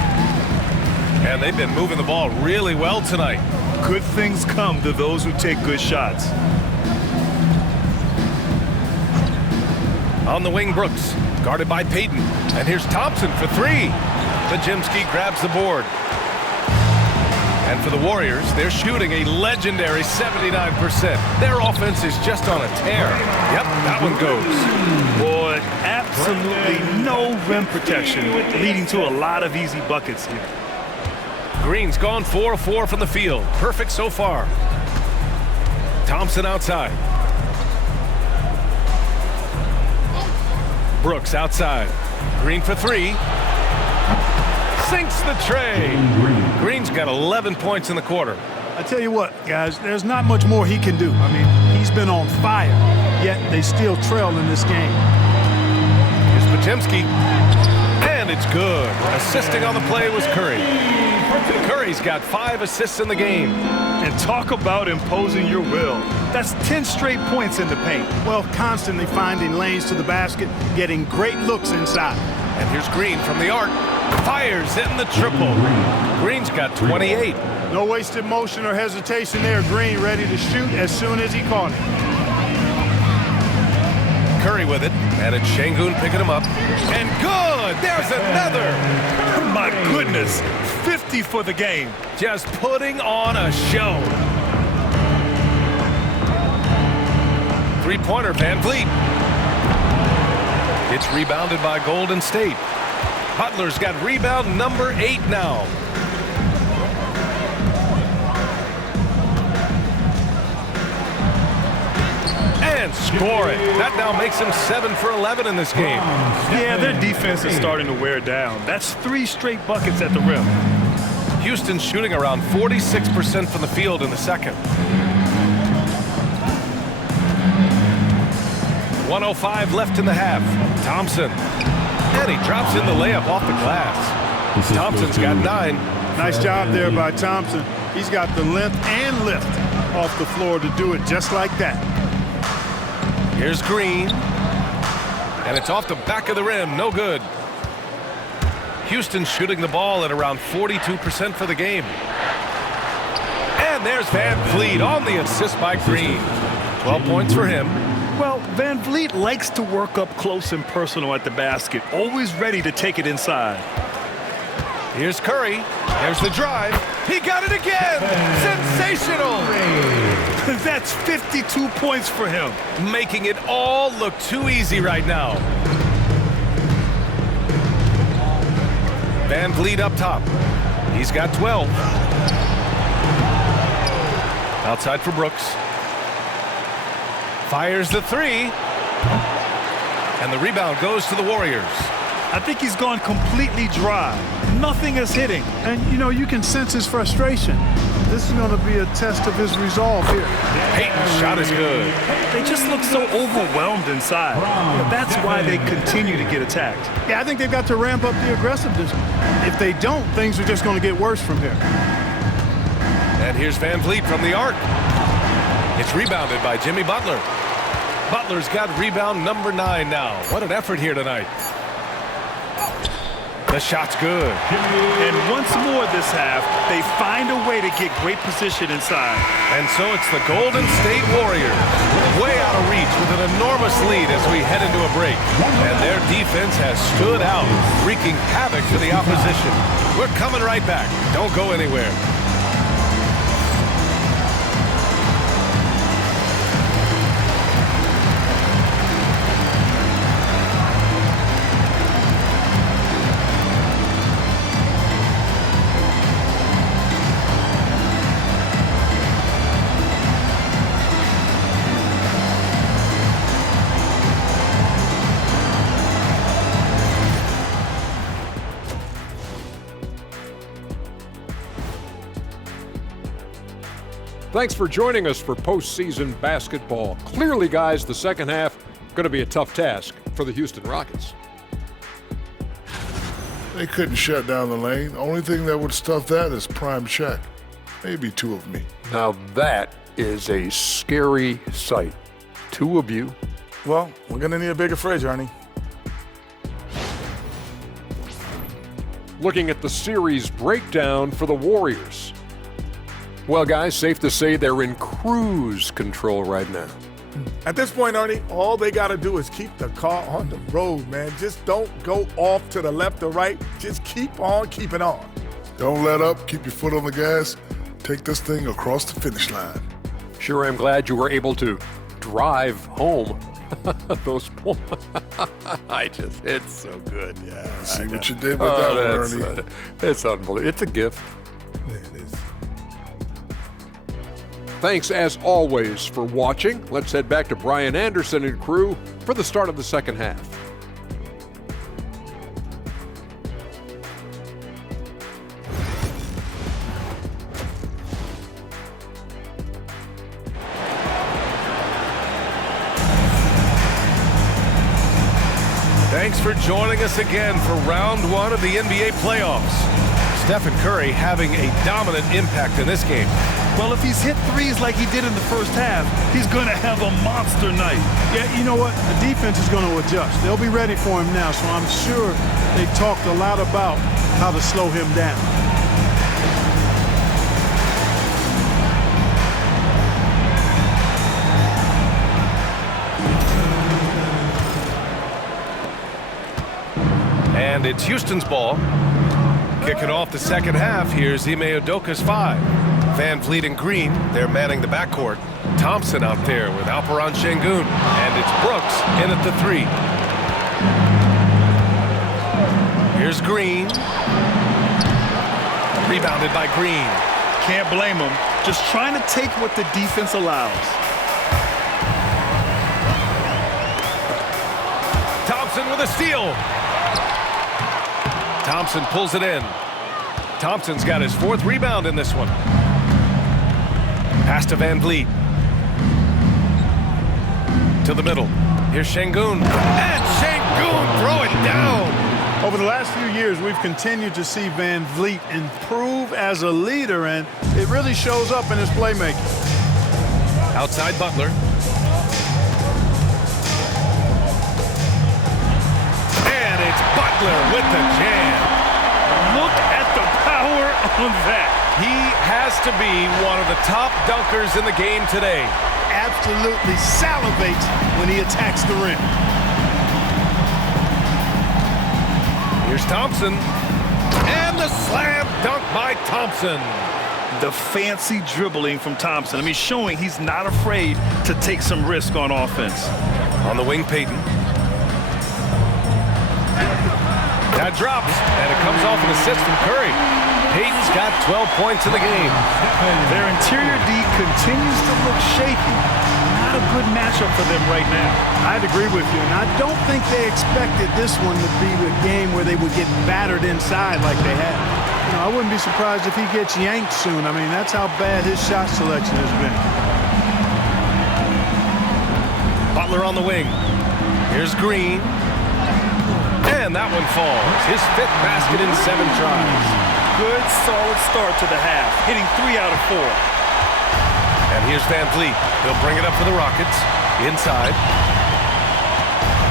And they've been moving the ball really well tonight. Good things come to those who take good shots. On the wing, Brooks, guarded by Payton. And here's Thompson for 3. Pajemski grabs the board. And for the Warriors, they're shooting a legendary 79%. Their offense is just on a tear. Yep, that one goes. Boy, absolutely no rim protection, leading to a lot of easy buckets here. Green's gone 4 of 4 from the field. Perfect so far. Thompson outside. Brooks outside. Green for 3. Sinks the tray. Green's got 11 points in the quarter. I tell you what, guys, there's not much more he can do. I mean, he's been on fire, yet they still trail in this game. Here's Pajemski. And it's good. Assisting on the play was Curry. Curry's got 5 assists in the game. And talk about imposing your will. That's 10 straight points in the paint. Well, constantly finding lanes to the basket, getting great looks inside. And here's Green from the arc. Fires in the triple. Green's got 28. No wasted motion or hesitation there. Green ready to shoot as soon as he caught it. Curry with it, and it's Sengun picking him up. And good! There's another! My goodness, 50 for the game. Just putting on a show. Three-pointer, Van Vliet. It's rebounded by Golden State. Butler's got rebound number 8 now. And score it. That now makes him 7 for 11 in this game. Yeah, their defense is starting to wear down. That's 3 straight buckets at the rim. Houston's shooting around 46% from the field in the second. 1:05 left in the half. Thompson. And he drops in the layup off the glass. Thompson's got 9. Nice job there by Thompson. He's got the length and lift off the floor to do it just like that. Here's Green. And it's off the back of the rim. No good. Houston's shooting the ball at around 42% for the game. And there's Van Vliet on the assist by Green. 12 points for him. Well, Van Vliet likes to work up close and personal at the basket, always ready to take it inside. Here's Curry. There's the drive. He got it again. Sensational. That's 52 points for him. Making it all look too easy right now. Van Vliet up top. He's got 12. Outside for Brooks. Fires the 3. And the rebound goes to the Warriors. I think he's gone completely dry. Nothing is hitting. And, you know, you can sense his frustration. This is going to be a test of his resolve here. Payton's shot is good. They just look so overwhelmed inside. That's why they continue to get attacked. Yeah, I think they've got to ramp up the aggressiveness. If they don't, things are just going to get worse from here. And here's Van Vliet from the arc. It's rebounded by Jimmy Butler. Butler's got rebound number 9 now. What an effort here tonight. The shot's good. And once more this half, they find a way to get great position inside. And so it's the Golden State Warriors, way out of reach with an enormous lead as we head into a break. And their defense has stood out, wreaking havoc for the opposition. We're coming right back. Don't go anywhere. Thanks for joining us for postseason basketball. Clearly, guys, the second half going to be a tough task for the Houston Rockets. They couldn't shut down the lane. Only thing that would stuff that is prime check. Maybe 2 of me. Now that is a scary sight. 2 of you. Well, we're going to need a bigger fridge, Ernie. Looking at the series breakdown for the Warriors. Well, guys, safe to say they're in cruise control right now. At this point, Ernie, all they got to do is keep the car on the road, man. Just don't go off to the left or right. Just keep on keeping on. Don't let up. Keep your foot on the gas. Take this thing across the finish line. Sure, I'm glad you were able to drive home. Those points. It's so good. Yeah. See what you did with that one, Ernie. It's unbelievable. It's a gift. It is. Thanks, as always, for watching. Let's head back to Brian Anderson and crew for the start of the second half. Thanks for joining us again for round 1 of the NBA playoffs. Stephen Curry having a dominant impact in this game. Well, if he's hit threes like he did in the first half, he's going to have a monster night. Yeah, you know what? The defense is going to adjust. They'll be ready for him now, so I'm sure they talked a lot about how to slow him down. And it's Houston's ball. Kicking off the second half, here's Ime Udoka's 5. Van Vliet and Green, they're manning the backcourt. Thompson out there with Alperen Sengun. And it's Brooks in at the 3. Here's Green. Rebounded by Green. Can't blame him. Just trying to take what the defense allows. Thompson with a steal. Thompson pulls it in. Thompson's got his 4th rebound in this one. Pass to Van Vliet. To the middle. Here's Sengun. And Sengun throw it down. Over the last few years, we've continued to see Van Vliet improve as a leader, and it really shows up in his playmaking. Outside Butler. And it's Butler with the jam. Look at the power on that. He has to be one of the top dunkers in the game today. Absolutely salivates when he attacks the rim. Here's Thompson. And the slam dunk by Thompson. The fancy dribbling from Thompson. I mean, showing he's not afraid to take some risk on offense. On the wing, Payton. That drops, and it comes off an assist from Curry. Payton's got 12 points in the game. Their interior D continues to look shaky. Not a good matchup for them right now. I'd agree with you, and I don't think they expected this one to be a game where they would get battered inside like they have. You know, I wouldn't be surprised if he gets yanked soon. I mean, that's how bad his shot selection has been. Butler on the wing. Here's Green. And that one falls. His 5th basket in 7 tries. Good, solid start to the half, hitting 3 out of 4. And here's Van Vliet. He'll bring it up for the Rockets. Inside.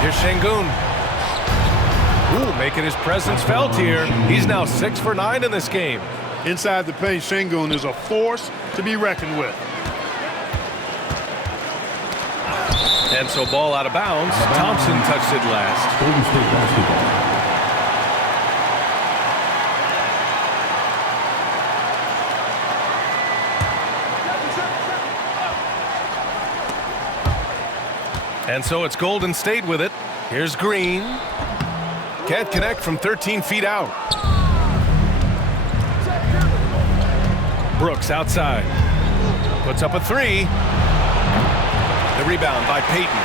Here's Sengun. Ooh, making his presence felt here. He's now 6 for 9 in this game. Inside the paint, Sengun is a force to be reckoned with. And so ball out of bounds. Thompson touched it last. Golden State basketball. And so it's Golden State with it. Here's Green. Can't connect from 13 feet out. Brooks outside. Puts up a 3. The rebound by Payton.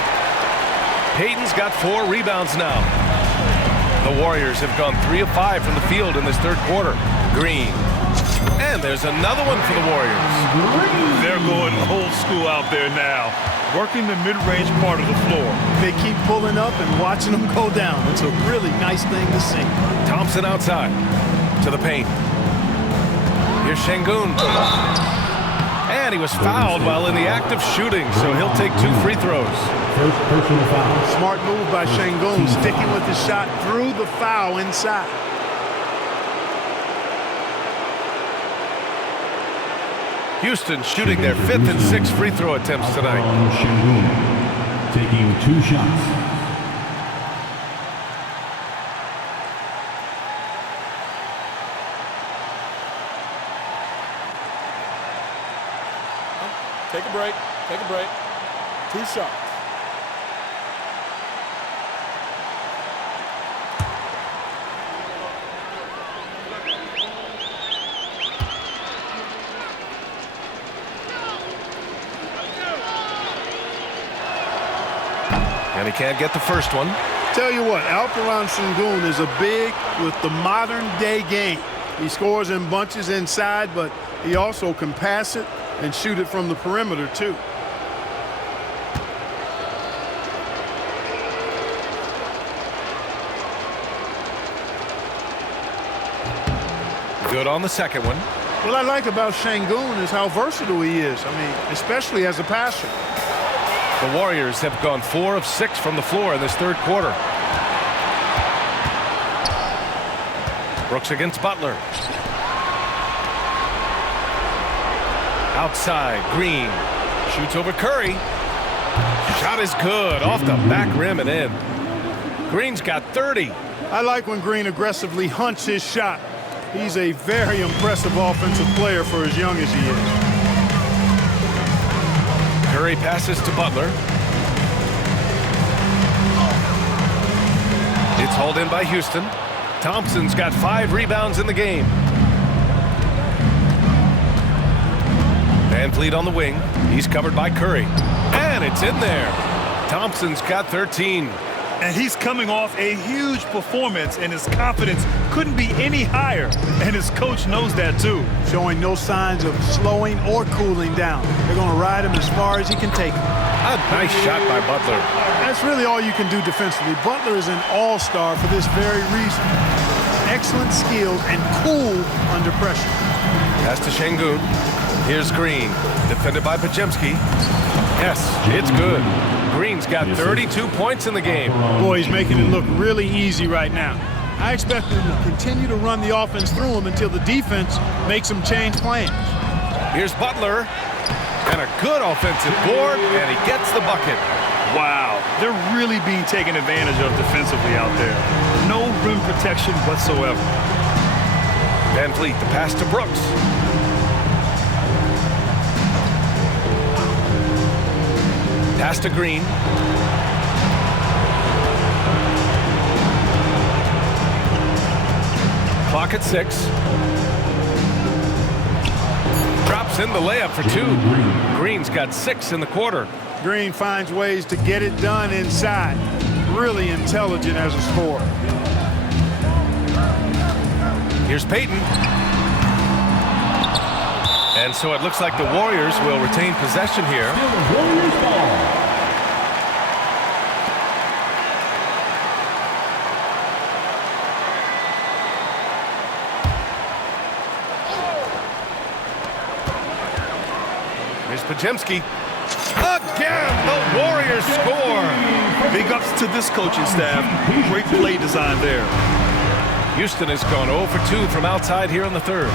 Payton's got 4 rebounds now. The Warriors have gone 3 of 5 from the field in this 3rd quarter. Green. And there's another one for the Warriors. They're going old school out there now, working the mid-range part of the floor. They keep pulling up and watching them go down. It's a really nice thing to see. Thompson outside to the paint. Here's Sengun. And he was fouled while in the act of shooting, so he'll take 2 free throws. First personal foul. Smart move by Sengun, sticking with the shot through the foul inside. Houston shooting their 5th and 6th free throw attempts tonight. Alperen Sengun taking 2 shots. Take a break. Take a break. 2 shots. And he can't get the first one. Tell you what, Alperen Sengun is a big with the modern day game. He scores in bunches inside, but he also can pass it and shoot it from the perimeter too. Good on the second one. What I like about Sengun is how versatile he is. I mean, especially as a passer. The Warriors have gone 4 of 6 from the floor in this third quarter. Brooks against Butler. Outside, Green shoots over Curry. Shot is good, off the back rim and in. Green's got 30. I like when Green aggressively hunts his shot. He's a very impressive offensive player for as young as he is. Curry passes to Butler. It's hauled in by Houston. Thompson's got 5 rebounds in the game. Van Vliet on the wing. He's covered by Curry. And it's in there. Thompson's got 13. And he's coming off a huge performance, and his confidence couldn't be any higher. And his coach knows that too. Showing no signs of slowing or cooling down. They're going to ride him as far as he can take him. A nice shot by Butler. That's really all you can do defensively. Butler is an all-star for this very reason. Excellent skills and cool under pressure. Pass to Sengun. Here's Green, defended by Podziemski. Yes, it's good. Green's got 32 points in the game. Boy, he's making it look really easy right now. I expect them to continue to run the offense through him until the defense makes him change plans. Here's Butler, and a good offensive board, and he gets the bucket. Wow, they're really being taken advantage of defensively out there. No rim protection whatsoever. Van Vliet, the pass to Brooks. Pass to Green. Clock at 6. Drops in the layup for 2. Green's got 6 in the quarter. Green finds ways to get it done inside. Really intelligent as a scorer. Here's Payton. And so it looks like the Warriors will retain possession here. Warriors ball. Here's Podziemski. Again, the Warriors score. Big ups to this coaching staff. Great play design there. Houston has gone 0 for 2 from outside here in the third.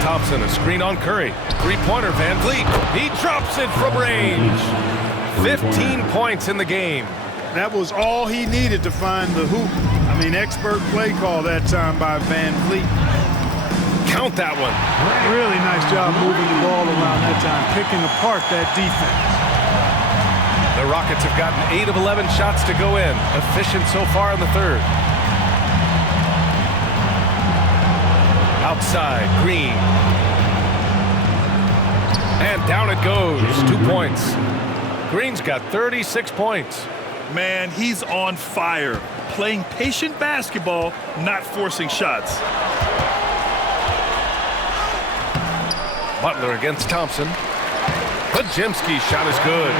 Thompson, a screen on Curry. Three-pointer, Van Vliet. He drops it from range. 15 points in the game. That was all he needed to find the hoop. I mean, expert play call that time by Van Vliet. Count that one. Really nice job moving the ball around that time, picking apart that defense. The Rockets have gotten 8 of 11 shots to go in. Efficient so far in the third. Outside, Green. And down it goes. 2 points. Green's got 36 points. Man, he's on fire. Playing patient basketball, not forcing shots. Butler against Thompson. Podziemski's shot is good.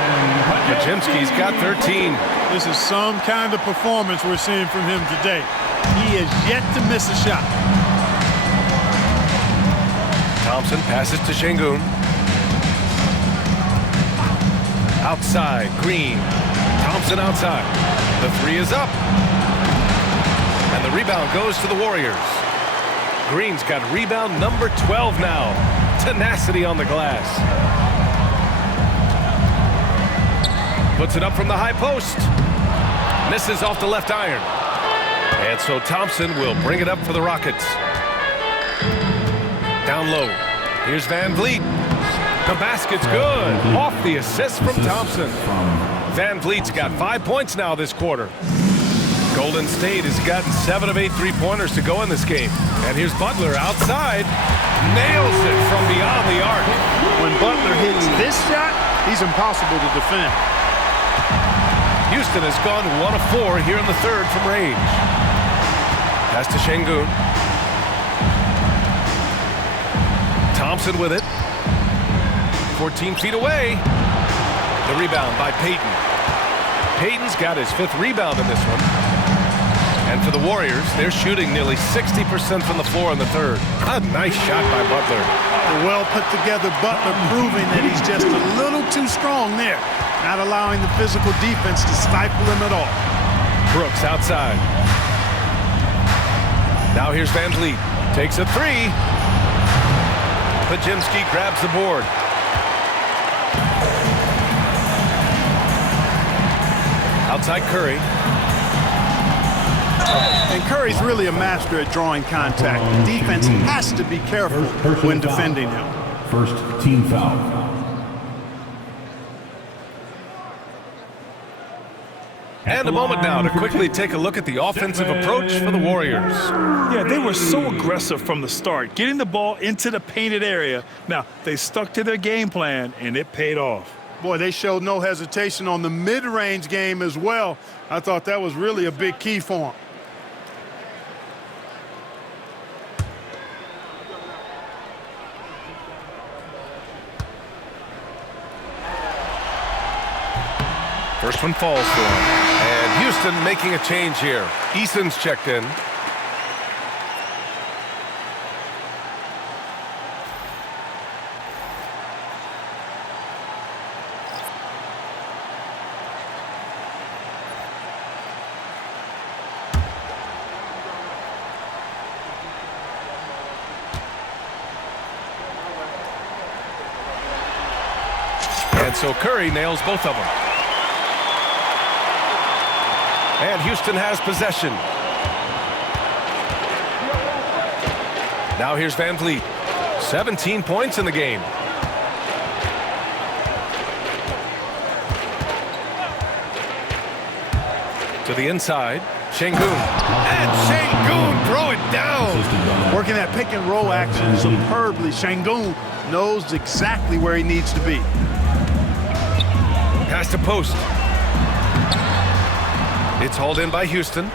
Podziemski's got 13. This is some kind of performance we're seeing from him today. He has yet to miss a shot. Thompson passes to Sengun. Outside, Green. Thompson outside. The 3 is up. And the rebound goes to the Warriors. Green's got rebound number 12 now. Tenacity on the glass. Puts it up from the high post. Misses off the left iron. And so Thompson will bring it up for the Rockets. Down low. Here's Van Vliet. The basket's good. Off the assist from Thompson. Van Vliet's got 5 points now this quarter. Golden State has gotten 7 of 8 three-pointers to go in this game. And here's Butler outside. Nails it from beyond the arc. When Butler hits this shot, he's impossible to defend. Houston has gone 1 of 4 here in the third from range. Pass to Sengun. Thompson with it. 14 feet away. The rebound by Payton. Payton's got his 5th rebound in this one. And for the Warriors, they're shooting nearly 60% from the floor in the third. A nice shot by Butler. A well put together Butler proving that he's just a little too strong there, not allowing the physical defense to stifle him at all. Brooks outside. Now here's Van Vliet. Takes a three. Pajemski grabs the board. Outside Curry. And Curry's really a master at drawing contact. The defense has to be careful when defending him. First team foul. And a moment now to quickly take a look at the offensive approach for the Warriors. Yeah, they were so aggressive from the start, getting the ball into the painted area. Now, they stuck to their game plan, and it paid off. Boy, they showed no hesitation on the mid-range game as well. I thought that was really a big key for them. First one falls for him. And Houston making a change here. Eason's checked in. And so Curry nails both of them. And Houston has possession. Now here's Van Vliet. 17 points in the game. To the inside. Sengun. And Sengun throw it down. Working that pick and roll action superbly. Sengun knows exactly where he needs to be. Pass to post. It's hauled in by Houston.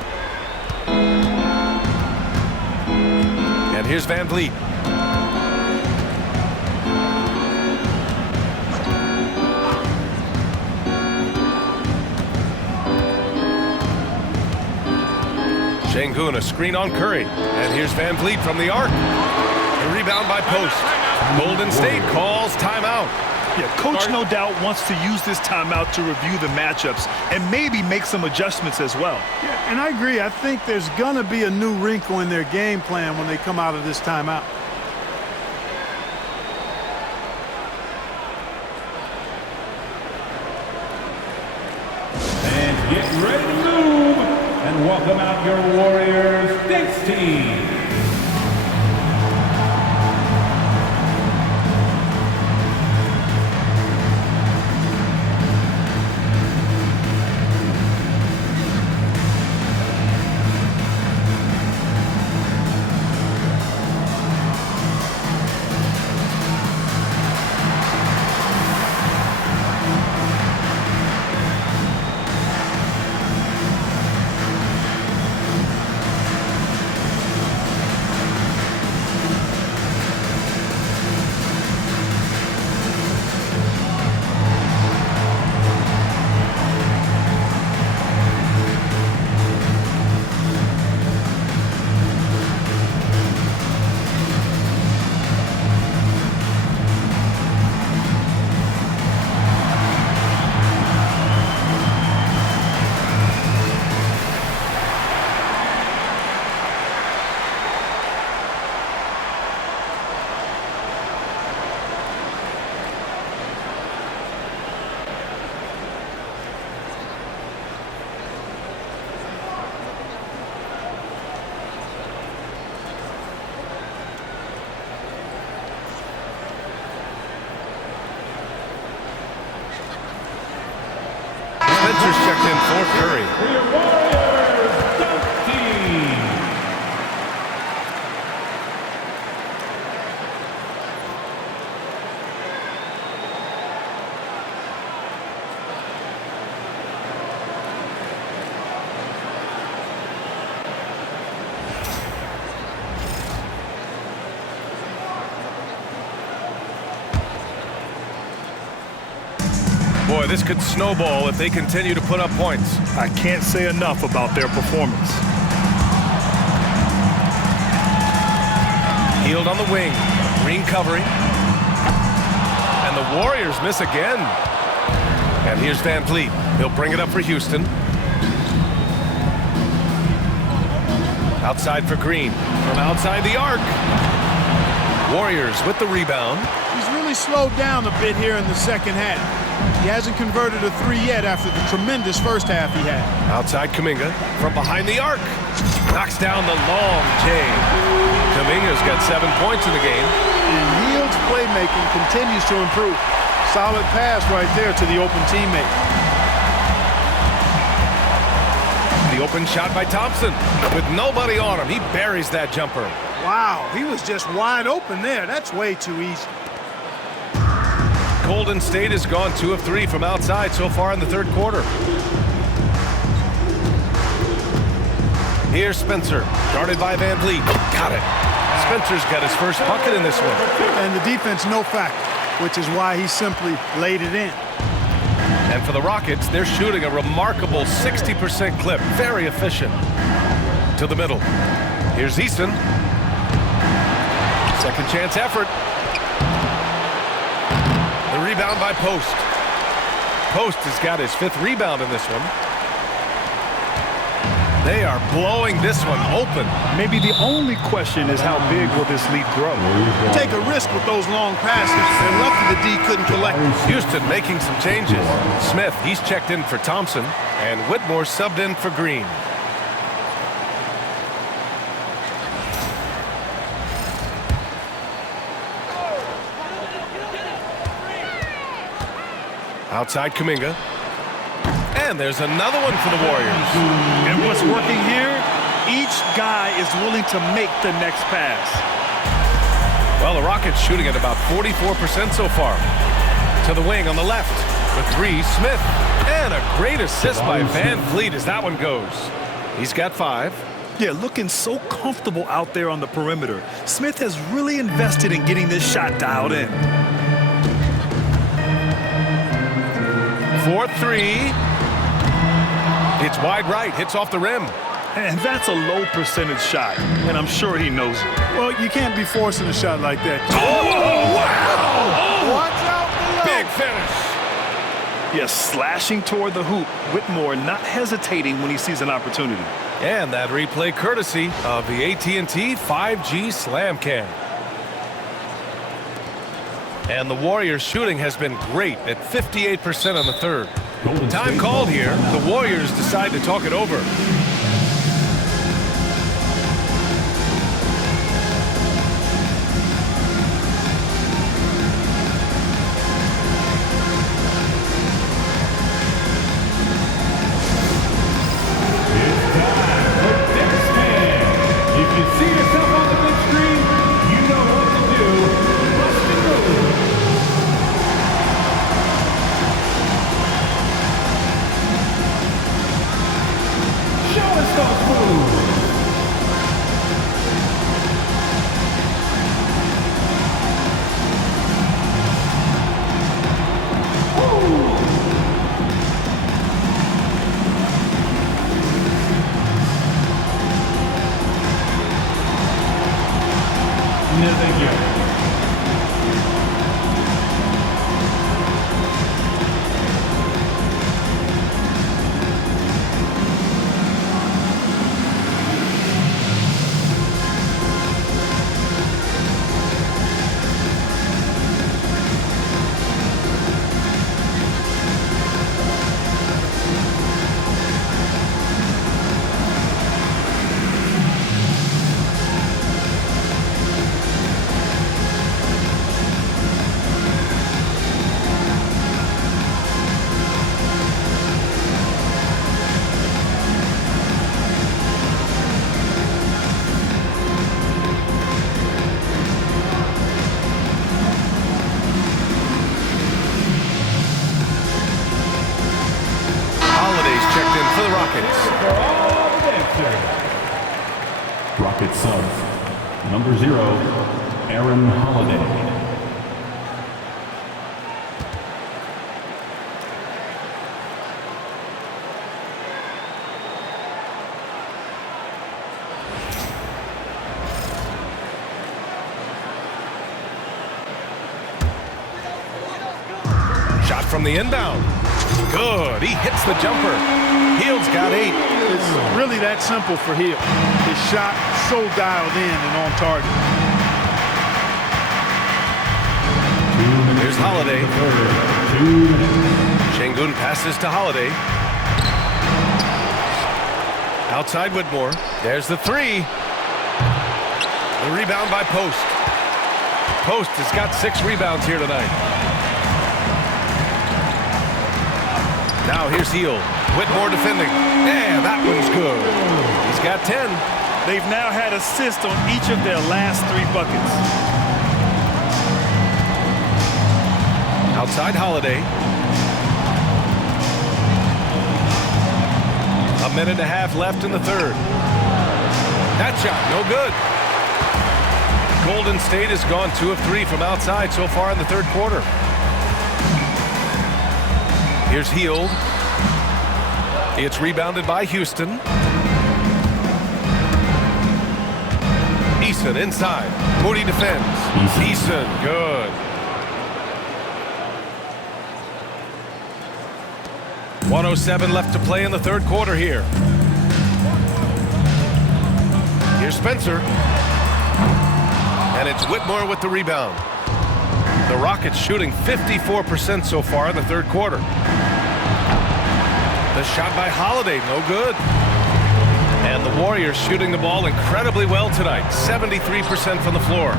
And here's Van Vliet. Sengun, a screen on Curry. And here's Van Vliet from the arc. A rebound by Post. Golden State calls timeout. Yeah, coach no doubt wants to use this timeout to review the matchups and maybe make some adjustments as well. Yeah, and I agree. I think there's going to be a new wrinkle in their game plan when they come out of this timeout. And get ready to move. And welcome out your Warriors Thanks team. Spencer's checked in for Curry. For your Warriors Dunk team. Boy, this could snowball if they continue to put up points. I can't say enough about their performance. Hield on the wing. Green covering. And the Warriors miss again. And here's Van Vliet. He'll bring it up for Houston. Outside for Green. From outside the arc. Warriors with the rebound. He's really slowed down a bit here in the second half. He hasn't converted a three yet after the tremendous first half he had. Outside Kuminga. From behind the arc. Knocks down the long J. Kuminga's got 7 points in the game. And Hield's playmaking continues to improve. Solid pass right there to the open teammate. The open shot by Thompson. With nobody on him, he buries that jumper. Wow, he was just wide open there. That's way too easy. Golden State has gone 2 of 3 from outside so far in the third quarter. Here's Spencer, guarded by Van Vliet. Got it. Spencer's got his first bucket in this one. And the defense no factor, which is why he simply laid it in. And for the Rockets, they're shooting a remarkable 60% clip. Very efficient. To the middle. Here's Easton. Second chance effort. The rebound by Post. Post has got his 5th rebound in this one. They are blowing this one open. Maybe the only question is how big will this lead grow? Take a risk with those long passes. They're lucky the D couldn't collect. Houston making some changes. Smith, he's checked in for Thompson. And Whitmore subbed in for Green. Outside Kuminga. And there's another one for the Warriors. And what's working here? Each guy is willing to make the next pass. Well, the Rockets shooting at about 44% so far. To the wing on the left. With 3, Smith. And a great assist by Van Vliet as that one goes. He's got 5. Yeah, looking so comfortable out there on the perimeter. Smith has really invested in getting this shot dialed in. 4-3. It's wide right, hits off the rim. And that's a low percentage shot, and I'm sure he knows it. Well, you can't be forcing a shot like that. Oh, wow! Watch out below. Big finish. Yes, slashing toward the hoop. Whitmore not hesitating when he sees an opportunity. And that replay courtesy of the AT&T 5G Slam Cam. And the Warriors shooting has been great at 58% on the third. Time called here. The Warriors decide to talk it over. If you see yourself on the big screen, you know what to do. Bust and move. Show us those moves. No, thank you. Rocket subs. Number 0, Aaron Holiday. from the inbound. Good. He hits the jumper. Hield's got 8. It's really that simple for Hield. His shot so dialed in and on target. Here's Holiday. 2 minutes. Sengun passes to Holiday. Outside Whitmore. There's the 3. The rebound by Post. Post has got 6 rebounds here tonight. Now here's Hield. Whitmore defending. Yeah, that one's good. He's got 10. They've now had assists on each of their last 3 buckets. Outside Holiday. A minute and a half left in the third. That shot, no good. Golden State has gone 2 of 3 from outside so far in the third quarter. Here's Hield. It's rebounded by Houston. Eason inside. Moody defends. Eason, good. 1:07 left to play in the third quarter here. Here's Spencer. And it's Whitmore with the rebound. The Rockets shooting 54% so far in the third quarter. The shot by Holiday, no good. And the Warriors shooting the ball incredibly well tonight, 73% from the floor.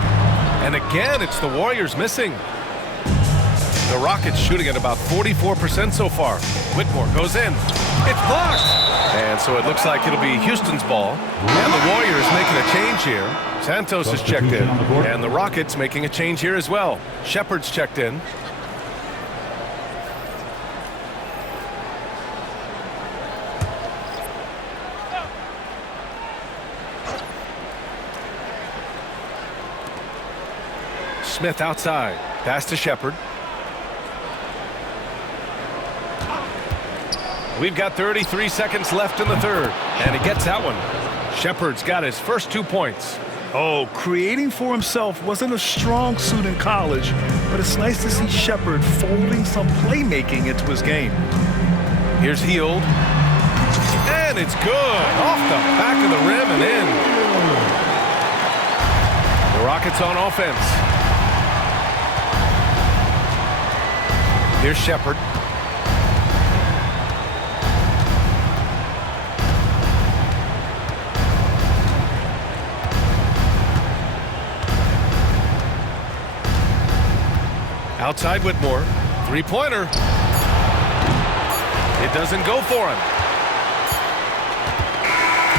And again, it's the Warriors missing. The Rockets shooting at about 44% so far. Whitmore goes in. It's blocked. And so it looks like it'll be Houston's ball. And the Warriors making a change here. Santos is checked in. And the Rockets making a change here as well. Shepard's checked in. Smith outside. Pass to Shepard. We've got 33 seconds left in the third. And he gets that one. Shepard's got his first 2 points. Oh, creating for himself wasn't a strong suit in college, but it's nice to see Shepard folding some playmaking into his game. Here's Hield. And it's good. Off the back of the rim and in. The Rockets on offense. Here's Shepard. Outside Whitmore. 3-pointer. It doesn't go for him.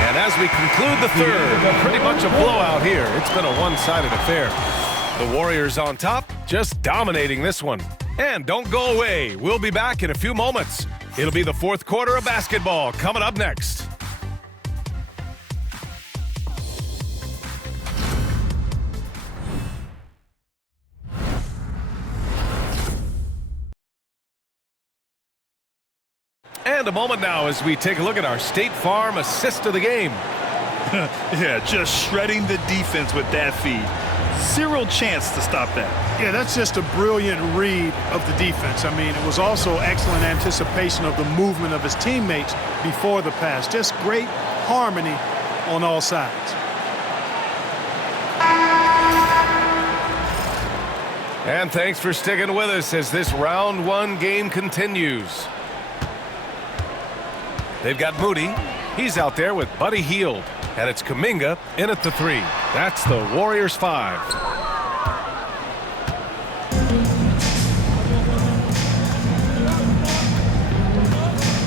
And as we conclude the third, pretty much a blowout here. It's been a one-sided affair. The Warriors on top, just dominating this one. And don't go away. We'll be back in a few moments. It'll be the fourth quarter of basketball coming up next. And a moment now as we take a look at our State Farm assist of the game. Yeah, just shredding the defense with that feed. Zero chance to stop that. Yeah, that's just a brilliant read of the defense. I mean, it was also excellent anticipation of the movement of his teammates before the pass. Just great harmony on all sides. And thanks for sticking with us as this round one game continues. They've got Moody. He's out there with Buddy Hield. And it's Kuminga in at the 3. That's the Warriors 5.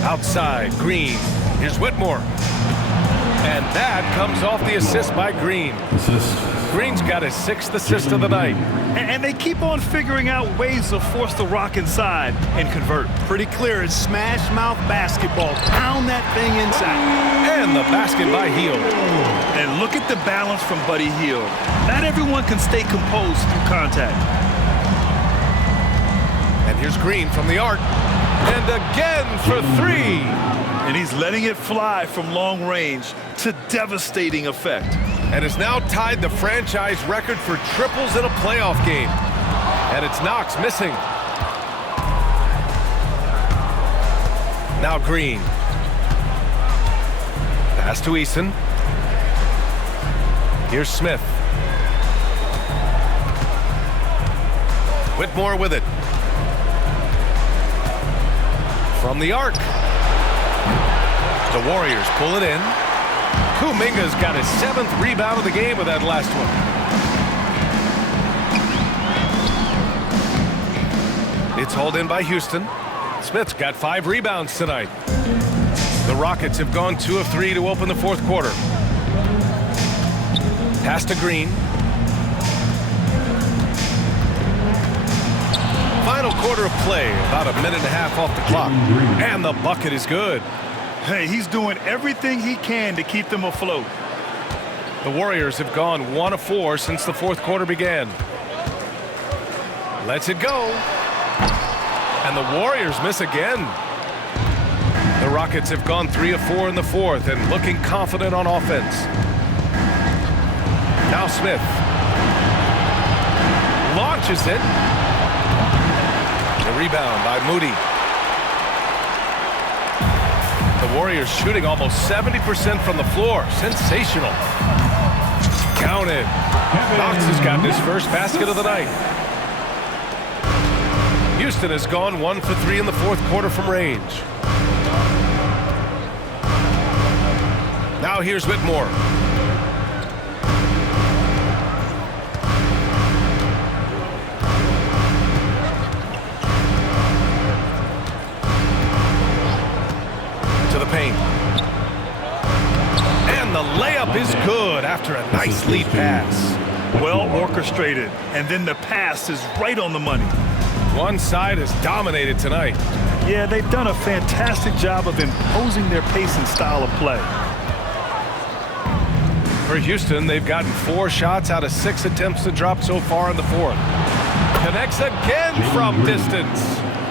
Outside, Green. Here's Whitmore. And that comes off the assist by Green. Assist. Green's got his 6th assist of the night. And they keep on figuring out ways to force the Rock inside and convert. Pretty clear. It's smash mouth basketball. Pound that thing inside. And the basket by Hield. And look at the balance from Buddy Hield. Not everyone can stay composed through contact. And here's Green from the arc. And again for 3. And he's letting it fly from long range to devastating effect. And has now tied the franchise record for triples in a playoff game. And it's Knox missing. Now Green. Pass to Eason. Here's Smith. Whitmore with it. From the arc. The Warriors pull it in. Kuminga's got his 7th rebound of the game with that last one. It's hauled in by Houston. Smith's got 5 rebounds tonight. The Rockets have gone 2 of 3 to open the 4th quarter. Pass to Green. Final quarter of play, about a minute and a half off the clock. And the bucket is good. Hey, he's doing everything he can to keep them afloat. The Warriors have gone 1 of 4 since the 4th quarter began. Lets it go. And the Warriors miss again. The Rockets have gone 3 of 4 in the 4th and looking confident on offense. Now Smith. Launches it. The rebound by Moody. The Warriors shooting almost 70% from the floor. Sensational. Counted. Knox has gotten his first basket of the night. Houston has gone 1 for 3 in the 4th quarter from range. Now here's Whitmore. To the paint. And the layup is good after a nice lead pass. Well orchestrated, and then the pass is right on the money. One side has dominated tonight. Yeah, they've done a fantastic job of imposing their pace and style of play. For Houston, they've gotten 4 shots out of 6 attempts to drop so far in the 4th. Connects again from distance.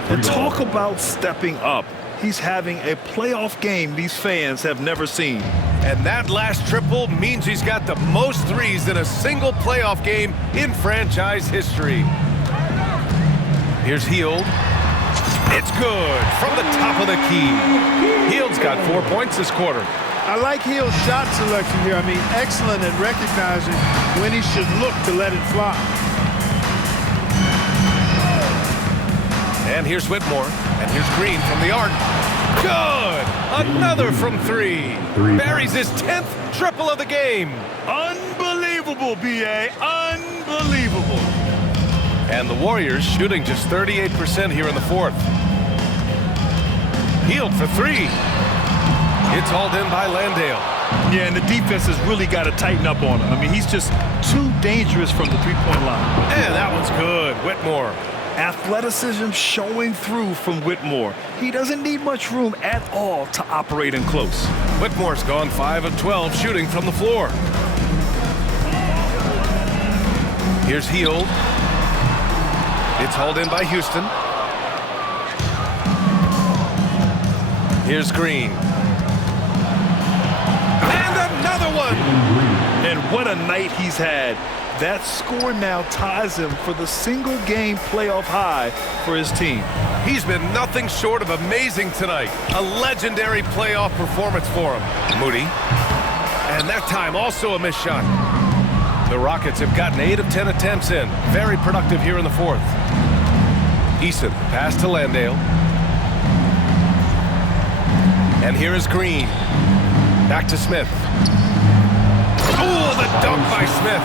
And talk about stepping up. He's having a playoff game these fans have never seen. And that last triple means he's got the most threes in a single playoff game in franchise history. Here's Hield. It's good from the top of the key. Hield's got 4 points this quarter. I like Hield's shot selection here. I mean, excellent at recognizing when he should look to let it fly. And here's Whitmore. And here's Green from the arc. Good! Another from 3. Buries his 10th triple of the game. Unbelievable, B.A. Unbelievable. And the Warriors shooting just 38% here in the 4th. Hield for 3. It's hauled in by Landale. Yeah, and the defense has really got to tighten up on him. I mean, he's just too dangerous from the 3-point line. And that one's good. Whitmore. Athleticism showing through from Whitmore. He doesn't need much room at all to operate in close. Whitmore's gone 5 of 12 shooting from the floor. Here's Hield. It's hauled in by Houston. Here's Green. And another one! And what a night he's had. That score now ties him for the single-game playoff high for his team. He's been nothing short of amazing tonight. A legendary playoff performance for him. Moody. And that time also a missed shot. The Rockets have gotten 8 of 10 attempts in. Very productive here in the 4th. Eason, pass to Landale. And here is Green. Back to Smith. Oh, the dunk by Smith.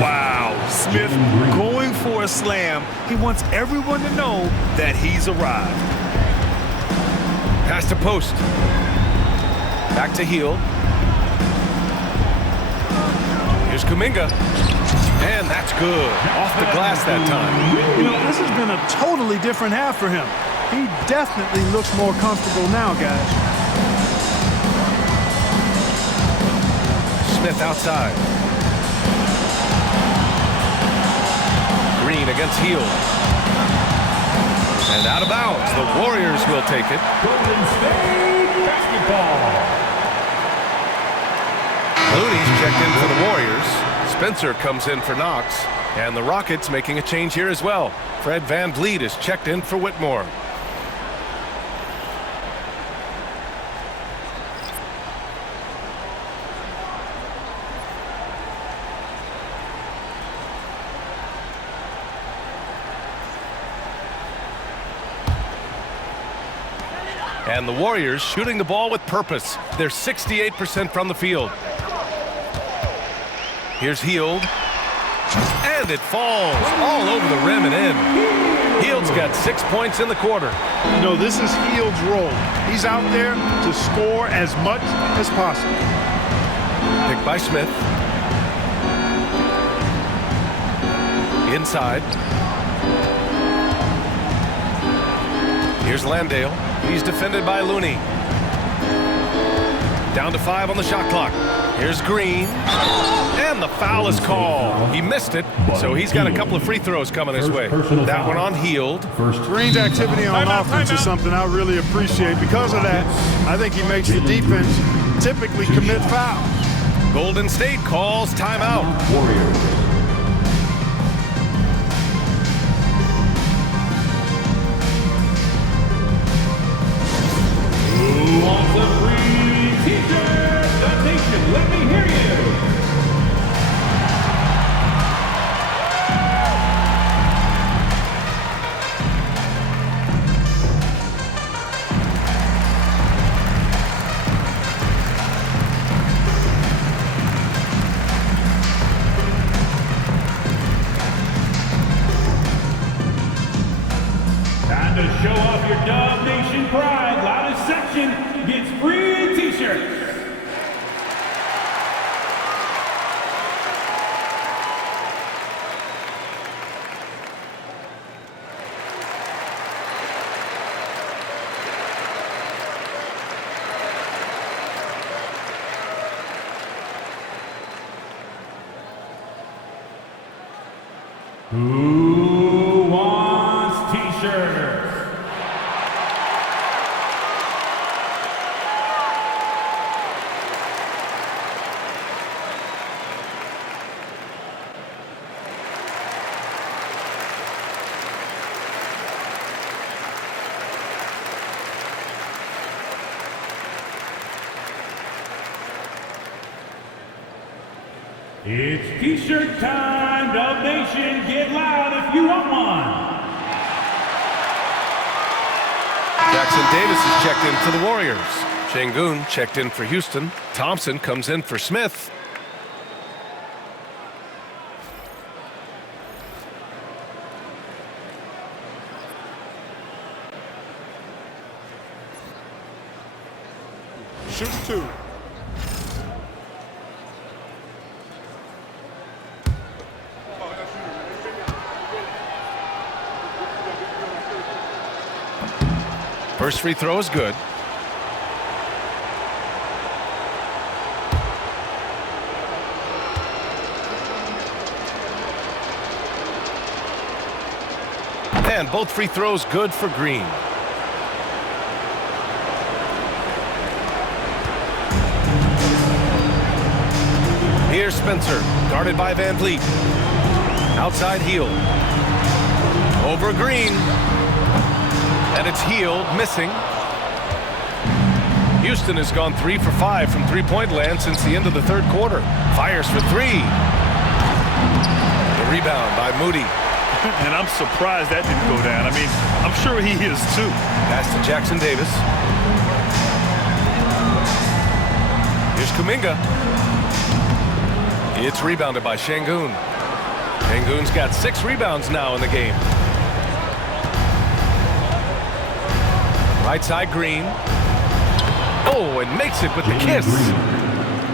Wow, Smith going for a slam. He wants everyone to know that he's arrived. Pass to post. Back to Hield. Here's Kuminga. And that's good. Off the glass that time. You know, this has been a totally different half for him. He definitely looks more comfortable now, guys. Smith outside. Green against Hield. And out of bounds. The Warriors will take it. Golden State basketball. Looney's checked in for the Warriors. Spencer comes in for Knox. And the Rockets making a change here as well. Fred VanVleet is checked in for Whitmore. And the Warriors shooting the ball with purpose. They're 68% from the field. Here's Hield. And it falls all over the rim and in. Hield's got 6 points in the quarter. You know, this is Hield's role. He's out there to score as much as possible. Picked by Smith. Inside. Here's Landale. He's defended by Looney. Down to 5 on the shot clock. Here's Green. And the foul is called. He missed it, so he's got a couple of free throws coming his way. That one on Hield. Green's activity on offense is something I really appreciate. Because of that, I think he makes the defense typically commit fouls. Golden State calls timeout. Warriors. Who wants a free t-shirt? The Nation, let me hear you. Time to show off your Dub Nation pride. Loudest section gets free t-shirts. Who wants t-shirts? It's t-shirt time, Dub Nation. Get loud if you want one. Jackson Davis is checked in for the Warriors. Sengun checked in for Houston. Thompson comes in for Smith. Shoots 2. First free throw is good. And both free throws good for Green. Here's Spencer, guarded by Van Vliet. Outside Hield. Over Green. And it's Hield missing. Houston has gone 3 for 5 from three-point land since the end of the third quarter. Fires for 3. The rebound by Moody. And I'm surprised that didn't go down. I mean, I'm sure he is too. Pass to Jackson Davis. Here's Kuminga. It's rebounded by Sengun. Sengun's got 6 rebounds now in the game. Right side Green. Oh, and makes it with the kiss.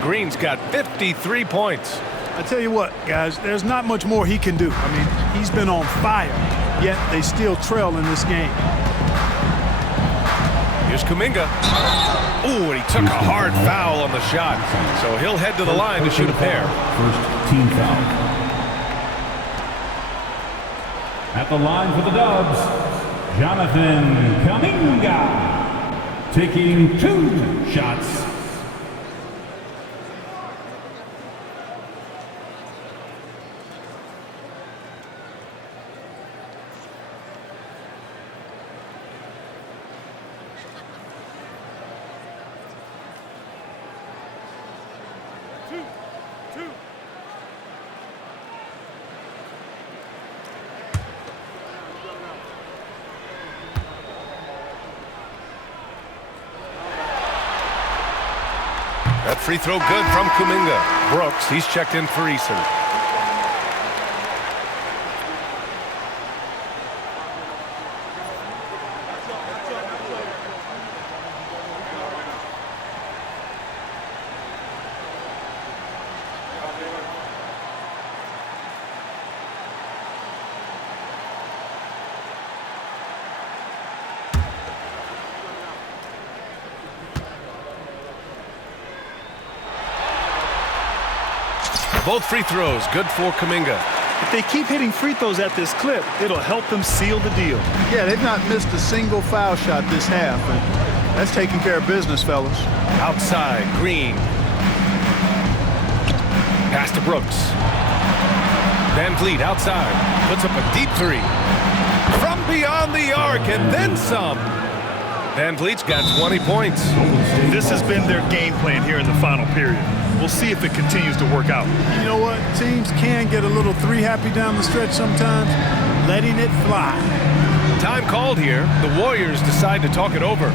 Green's got 53 points. I tell you what, guys, there's not much more he can do. I mean, he's been on fire, yet they still trail in this game. Here's Kuminga. Oh, and he took a hard foul on the shot. So he'll head to the line to shoot a pair. First team foul. At the line for the Dubs, Jonathan Kuminga, taking 2 shots. That free throw good from Kuminga. Brooks, he's checked in for Eason. Both free throws good for Kuminga. If they keep hitting free throws at this clip, it'll help them seal the deal. Yeah, they've not missed a single foul shot this half, and that's taking care of business, fellas. Outside, Green. Pass to Brooks. Van Vliet outside. Puts up a deep three. From beyond the arc and then some. Van Vliet's got 20 points. This has been their game plan here in the final period. We'll see if it continues to work out. You know what? Teams can get a little three-happy down the stretch sometimes, letting it fly. Time called here. The Warriors decide to talk it over.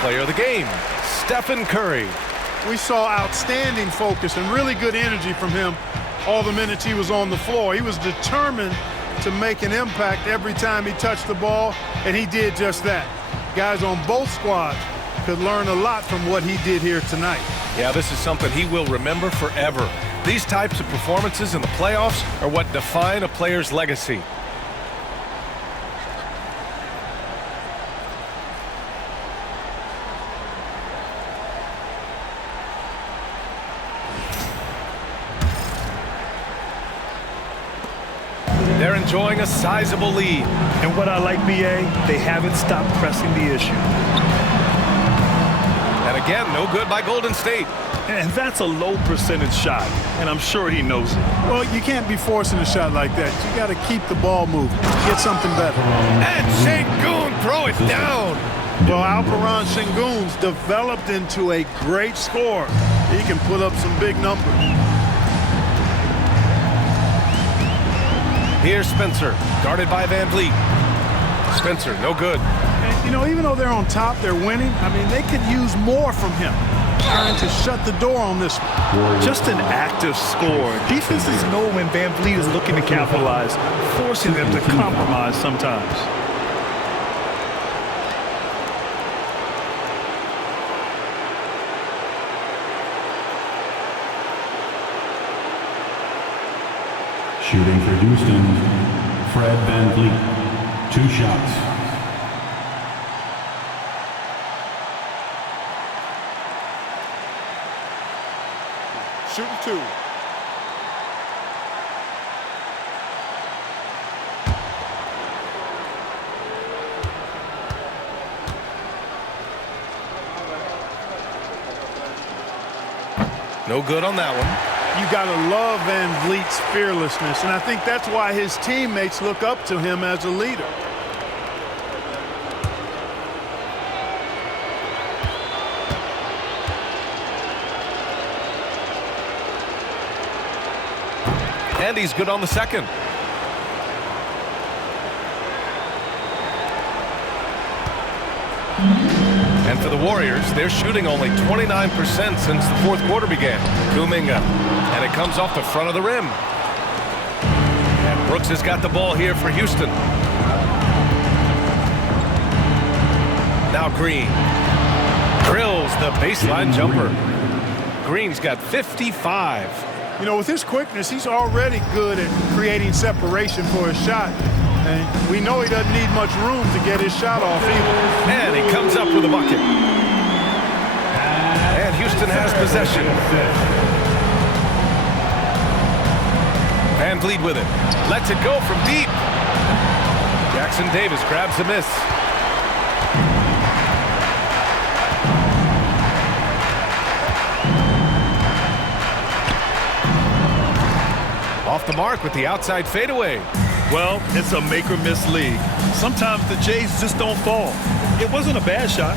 Player of the game, Stephen Curry. We saw outstanding focus and really good energy from him all the minutes he was on the floor. He was determined to make an impact every time he touched the ball, and he did just that. Guys on both squads could learn a lot from what he did here tonight. Yeah, this is something he will remember forever. These types of performances in the playoffs are what define a player's legacy. They're enjoying a sizable lead. And what I like, B.A., they haven't stopped pressing the issue. And again, no good by Golden State. And that's a low percentage shot, and I'm sure he knows it. Well, you can't be forcing a shot like that. You got to keep the ball moving, get something better. And Sengun throw it down. Well, Alperen Sengun's developed into a great scorer. He can put up some big numbers. Here's Spencer, guarded by Van Vliet. Spencer, no good. And, you know, even though they're on top, they're winning. I mean, they could use more from him. Trying to shut the door on this one. Just an active score. Defenses know when Van Vliet is looking to capitalize, forcing them to compromise sometimes. Shooting for Houston, Fred Van Vliet, 2 shots. Shooting 2. No good on that one. You got to love Van Vliet's fearlessness, and I think that's why his teammates look up to him as a leader. And he's good on the second. And for the Warriors, they're shooting only 29% since the fourth quarter began. Kuminga, and it comes off the front of the rim. And Brooks has got the ball here for Houston. Now Green drills the baseline jumper. Green's got 55. You know, with his quickness, he's already good at creating separation for his shot. And we know he doesn't need much room to get his shot off either. And he comes up with a bucket. And Houston has possession. Van Vliet with it. Lets it go from deep. Jackson Davis grabs the miss. Off the mark with the outside fadeaway. Well, it's a make-or-miss league. Sometimes the Jays just don't fall. It wasn't a bad shot.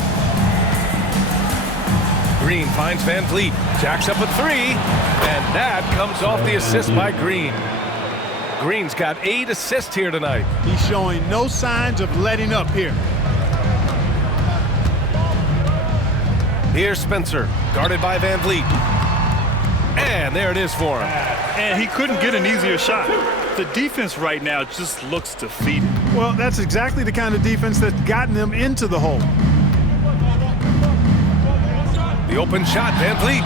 Green finds Van Vliet. Jacks up a three. And that comes off the assist by Green. Green's got 8 assists here tonight. He's showing no signs of letting up here. Here's Spencer, guarded by Van Vliet. And there it is for him. And he couldn't get an easier shot. The defense right now just looks defeated. Well, that's exactly the kind of defense that's gotten them into the hole. The open shot, Van Vliet.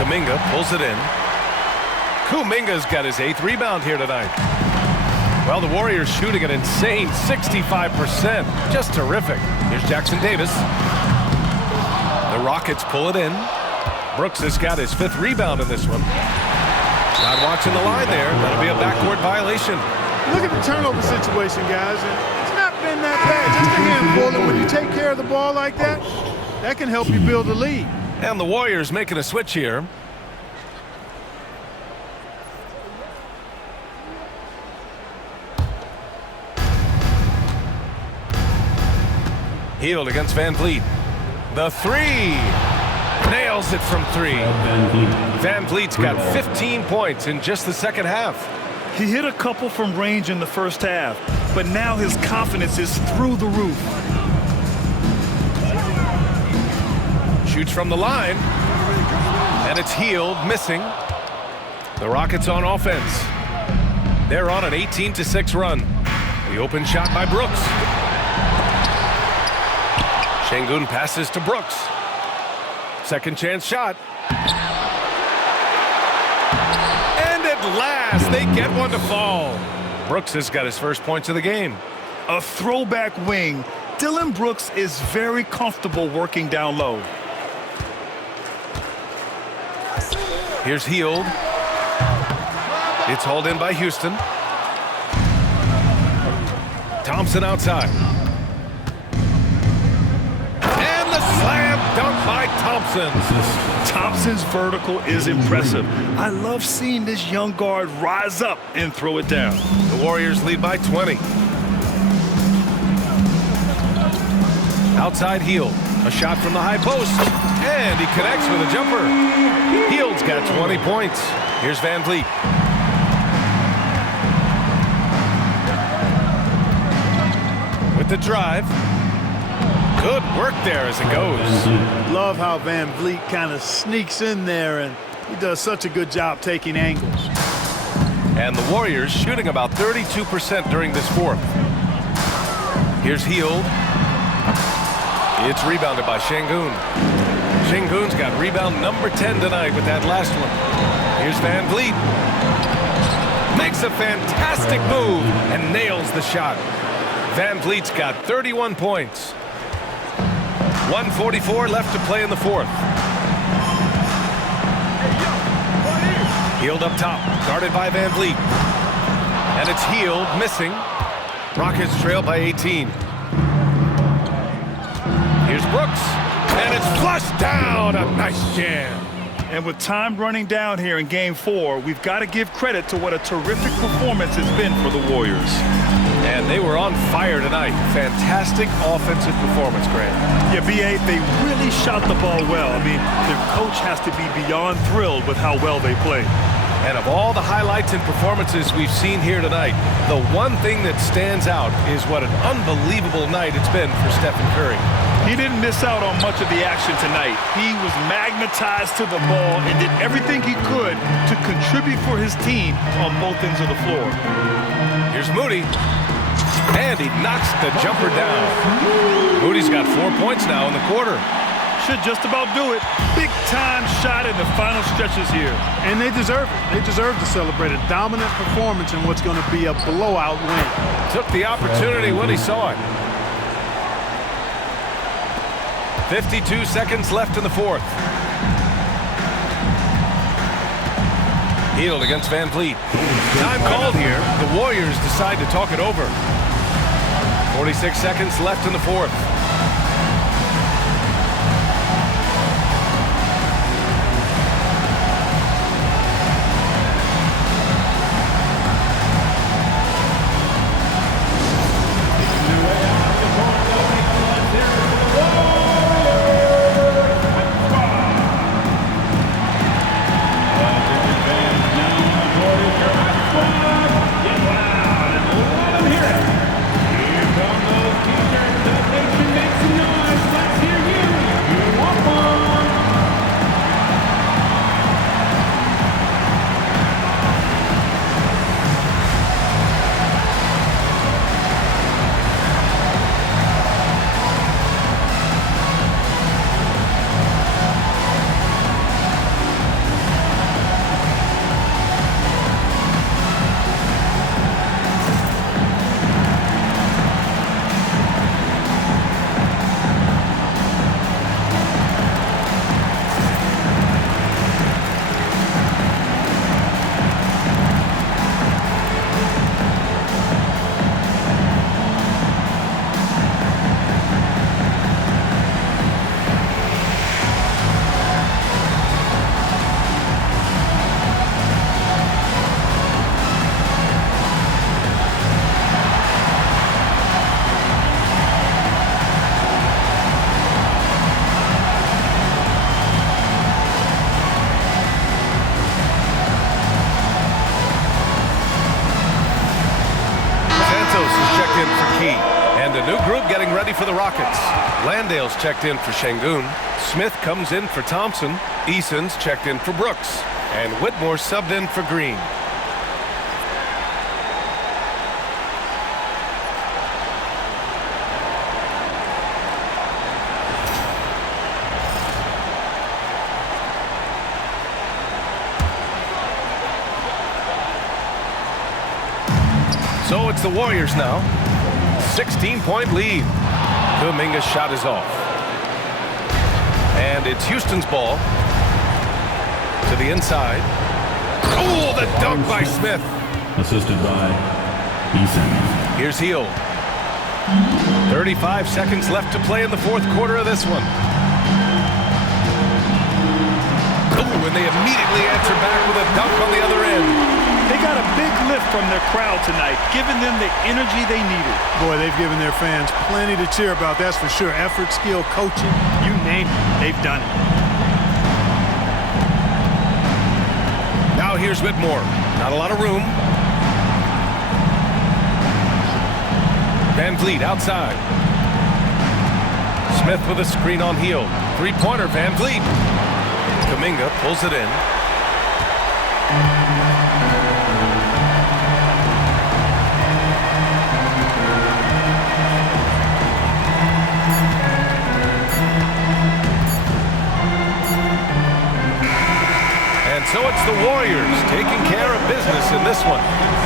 Kuminga pulls it in. Kuminga's got his 8th rebound here tonight. Well, the Warriors shooting an insane 65%. Just terrific. Here's Jackson Davis. The Rockets pull it in. Brooks has got his 5th rebound in this one. Not watching the line there. That'll be a backcourt violation. Look at the turnover situation, guys. And it's not been that bad. Just a handful. And when you take care of the ball like that, that can help you build a lead. And the Warriors making a switch here. Hield against Van Vliet. The three. Nails it from 3. Van Vliet's got 15 points in just the second half. He hit a couple from range in the first half, but now his confidence is through the roof. Shoots from the line. And it's Hield missing. The Rockets on offense. They're on an 18-6 run. The open shot by Brooks. Sengun passes to Brooks. Second chance shot. And at last, they get one to fall. Brooks has got his first points of the game. A throwback wing. Dillon Brooks is very comfortable working down low. Here's Hield. It's hauled in by Houston. Thompson outside. And the slam dunk by Thompson. Thompson's vertical is impressive. I love seeing this young guard rise up and throw it down. The Warriors lead by 20. Outside Hield. A shot from the high post. And he connects with a jumper. Hield's got 20 points. Here's Van Vliet. With the drive. Good work there as it goes. Love how Van Vliet kind of sneaks in there, and he does such a good job taking angles. And the Warriors shooting about 32% during this fourth. Here's Hield. It's rebounded by Sengun. Sengun's got rebound number 10 tonight with that last one. Here's Van Vliet. Makes a fantastic move and nails the shot. Van Vliet's got 31 points. 1:44 left to play in the fourth. Hield up top, guarded by Van Vliet. And it's Hield missing. Rockets trail by 18. Here's Brooks. And it's flushed down. A nice jam. And with time running down here in Game 4, we've got to give credit to what a terrific performance has been for the Warriors. And they were on fire tonight. Fantastic offensive performance, Grant. Yeah, B.A., they really shot the ball well. I mean, their coach has to be beyond thrilled with how well they played. And of all the highlights and performances we've seen here tonight, the one thing that stands out is what an unbelievable night it's been for Stephen Curry. He didn't miss out on much of the action tonight. He was magnetized to the ball and did everything he could to contribute for his team on both ends of the floor. Here's Moody. And he knocks the jumper down. Moody's got 4 points now in the quarter. Should just about do it. Big-time shot in the final stretches here. And they deserve it. They deserve to celebrate a dominant performance in what's going to be a blowout win. Took the opportunity when he saw it. 52 seconds left in the fourth. Hield against Van Vliet. Time called here. The Warriors decide to talk it over. 46 seconds left in the fourth. And a new group getting ready for the Rockets. Landale's checked in for Sengun. Smith comes in for Thompson. Eason's checked in for Brooks. And Whitmore subbed in for Green. So it's the Warriors now. 16-point lead. Kuminga's shot is off. And it's Houston's ball. To the inside. Oh, the dunk by Smith. Assisted by Eason. Here's Hield. 35 seconds left to play in the fourth quarter of this one. Oh, and they immediately answer back with a dunk on the other end. They got a big lift from their crowd tonight, giving them the energy they needed. Boy, they've given their fans plenty to cheer about, that's for sure. Effort, skill, coaching, you name it, they've done it. Now here's Whitmore. Not a lot of room. Van Vliet outside. Smith with a screen on Hield. Three-pointer, Van Vliet. Kuminga pulls it in. So it's the Warriors taking care of business in this one.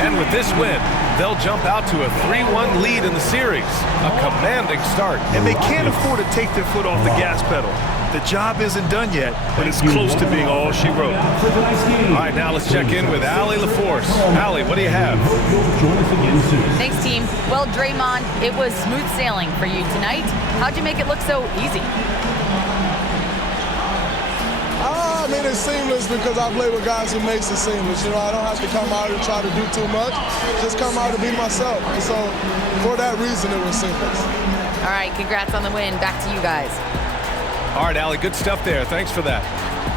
And with this win, they'll jump out to a 3-1 lead in the series. A commanding start. And they can't afford to take their foot off the gas pedal. The job isn't done yet, but it's close to being all she wrote. All right, now let's check in with Allie LaForce. Allie, what do you have? Thanks, team. Well, Draymond, it was smooth sailing for you tonight. How'd you make it look so easy? I mean, it's seamless because I play with guys who makes it seamless. You know, I don't have to come out and try to do too much. Just come out and be myself. And so, for that reason, it was seamless. All right, congrats on the win. Back to you guys. All right, Allie, good stuff there. Thanks for that.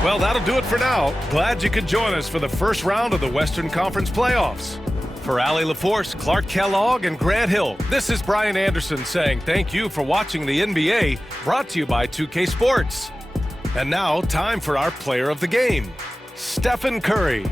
Well, that'll do it for now. Glad you could join us for the first round of the Western Conference playoffs. For Allie LaForce, Clark Kellogg, and Grant Hill, this is Brian Anderson saying thank you for watching the NBA, brought to you by 2K Sports. And now, time for our player of the game, Stephen Curry.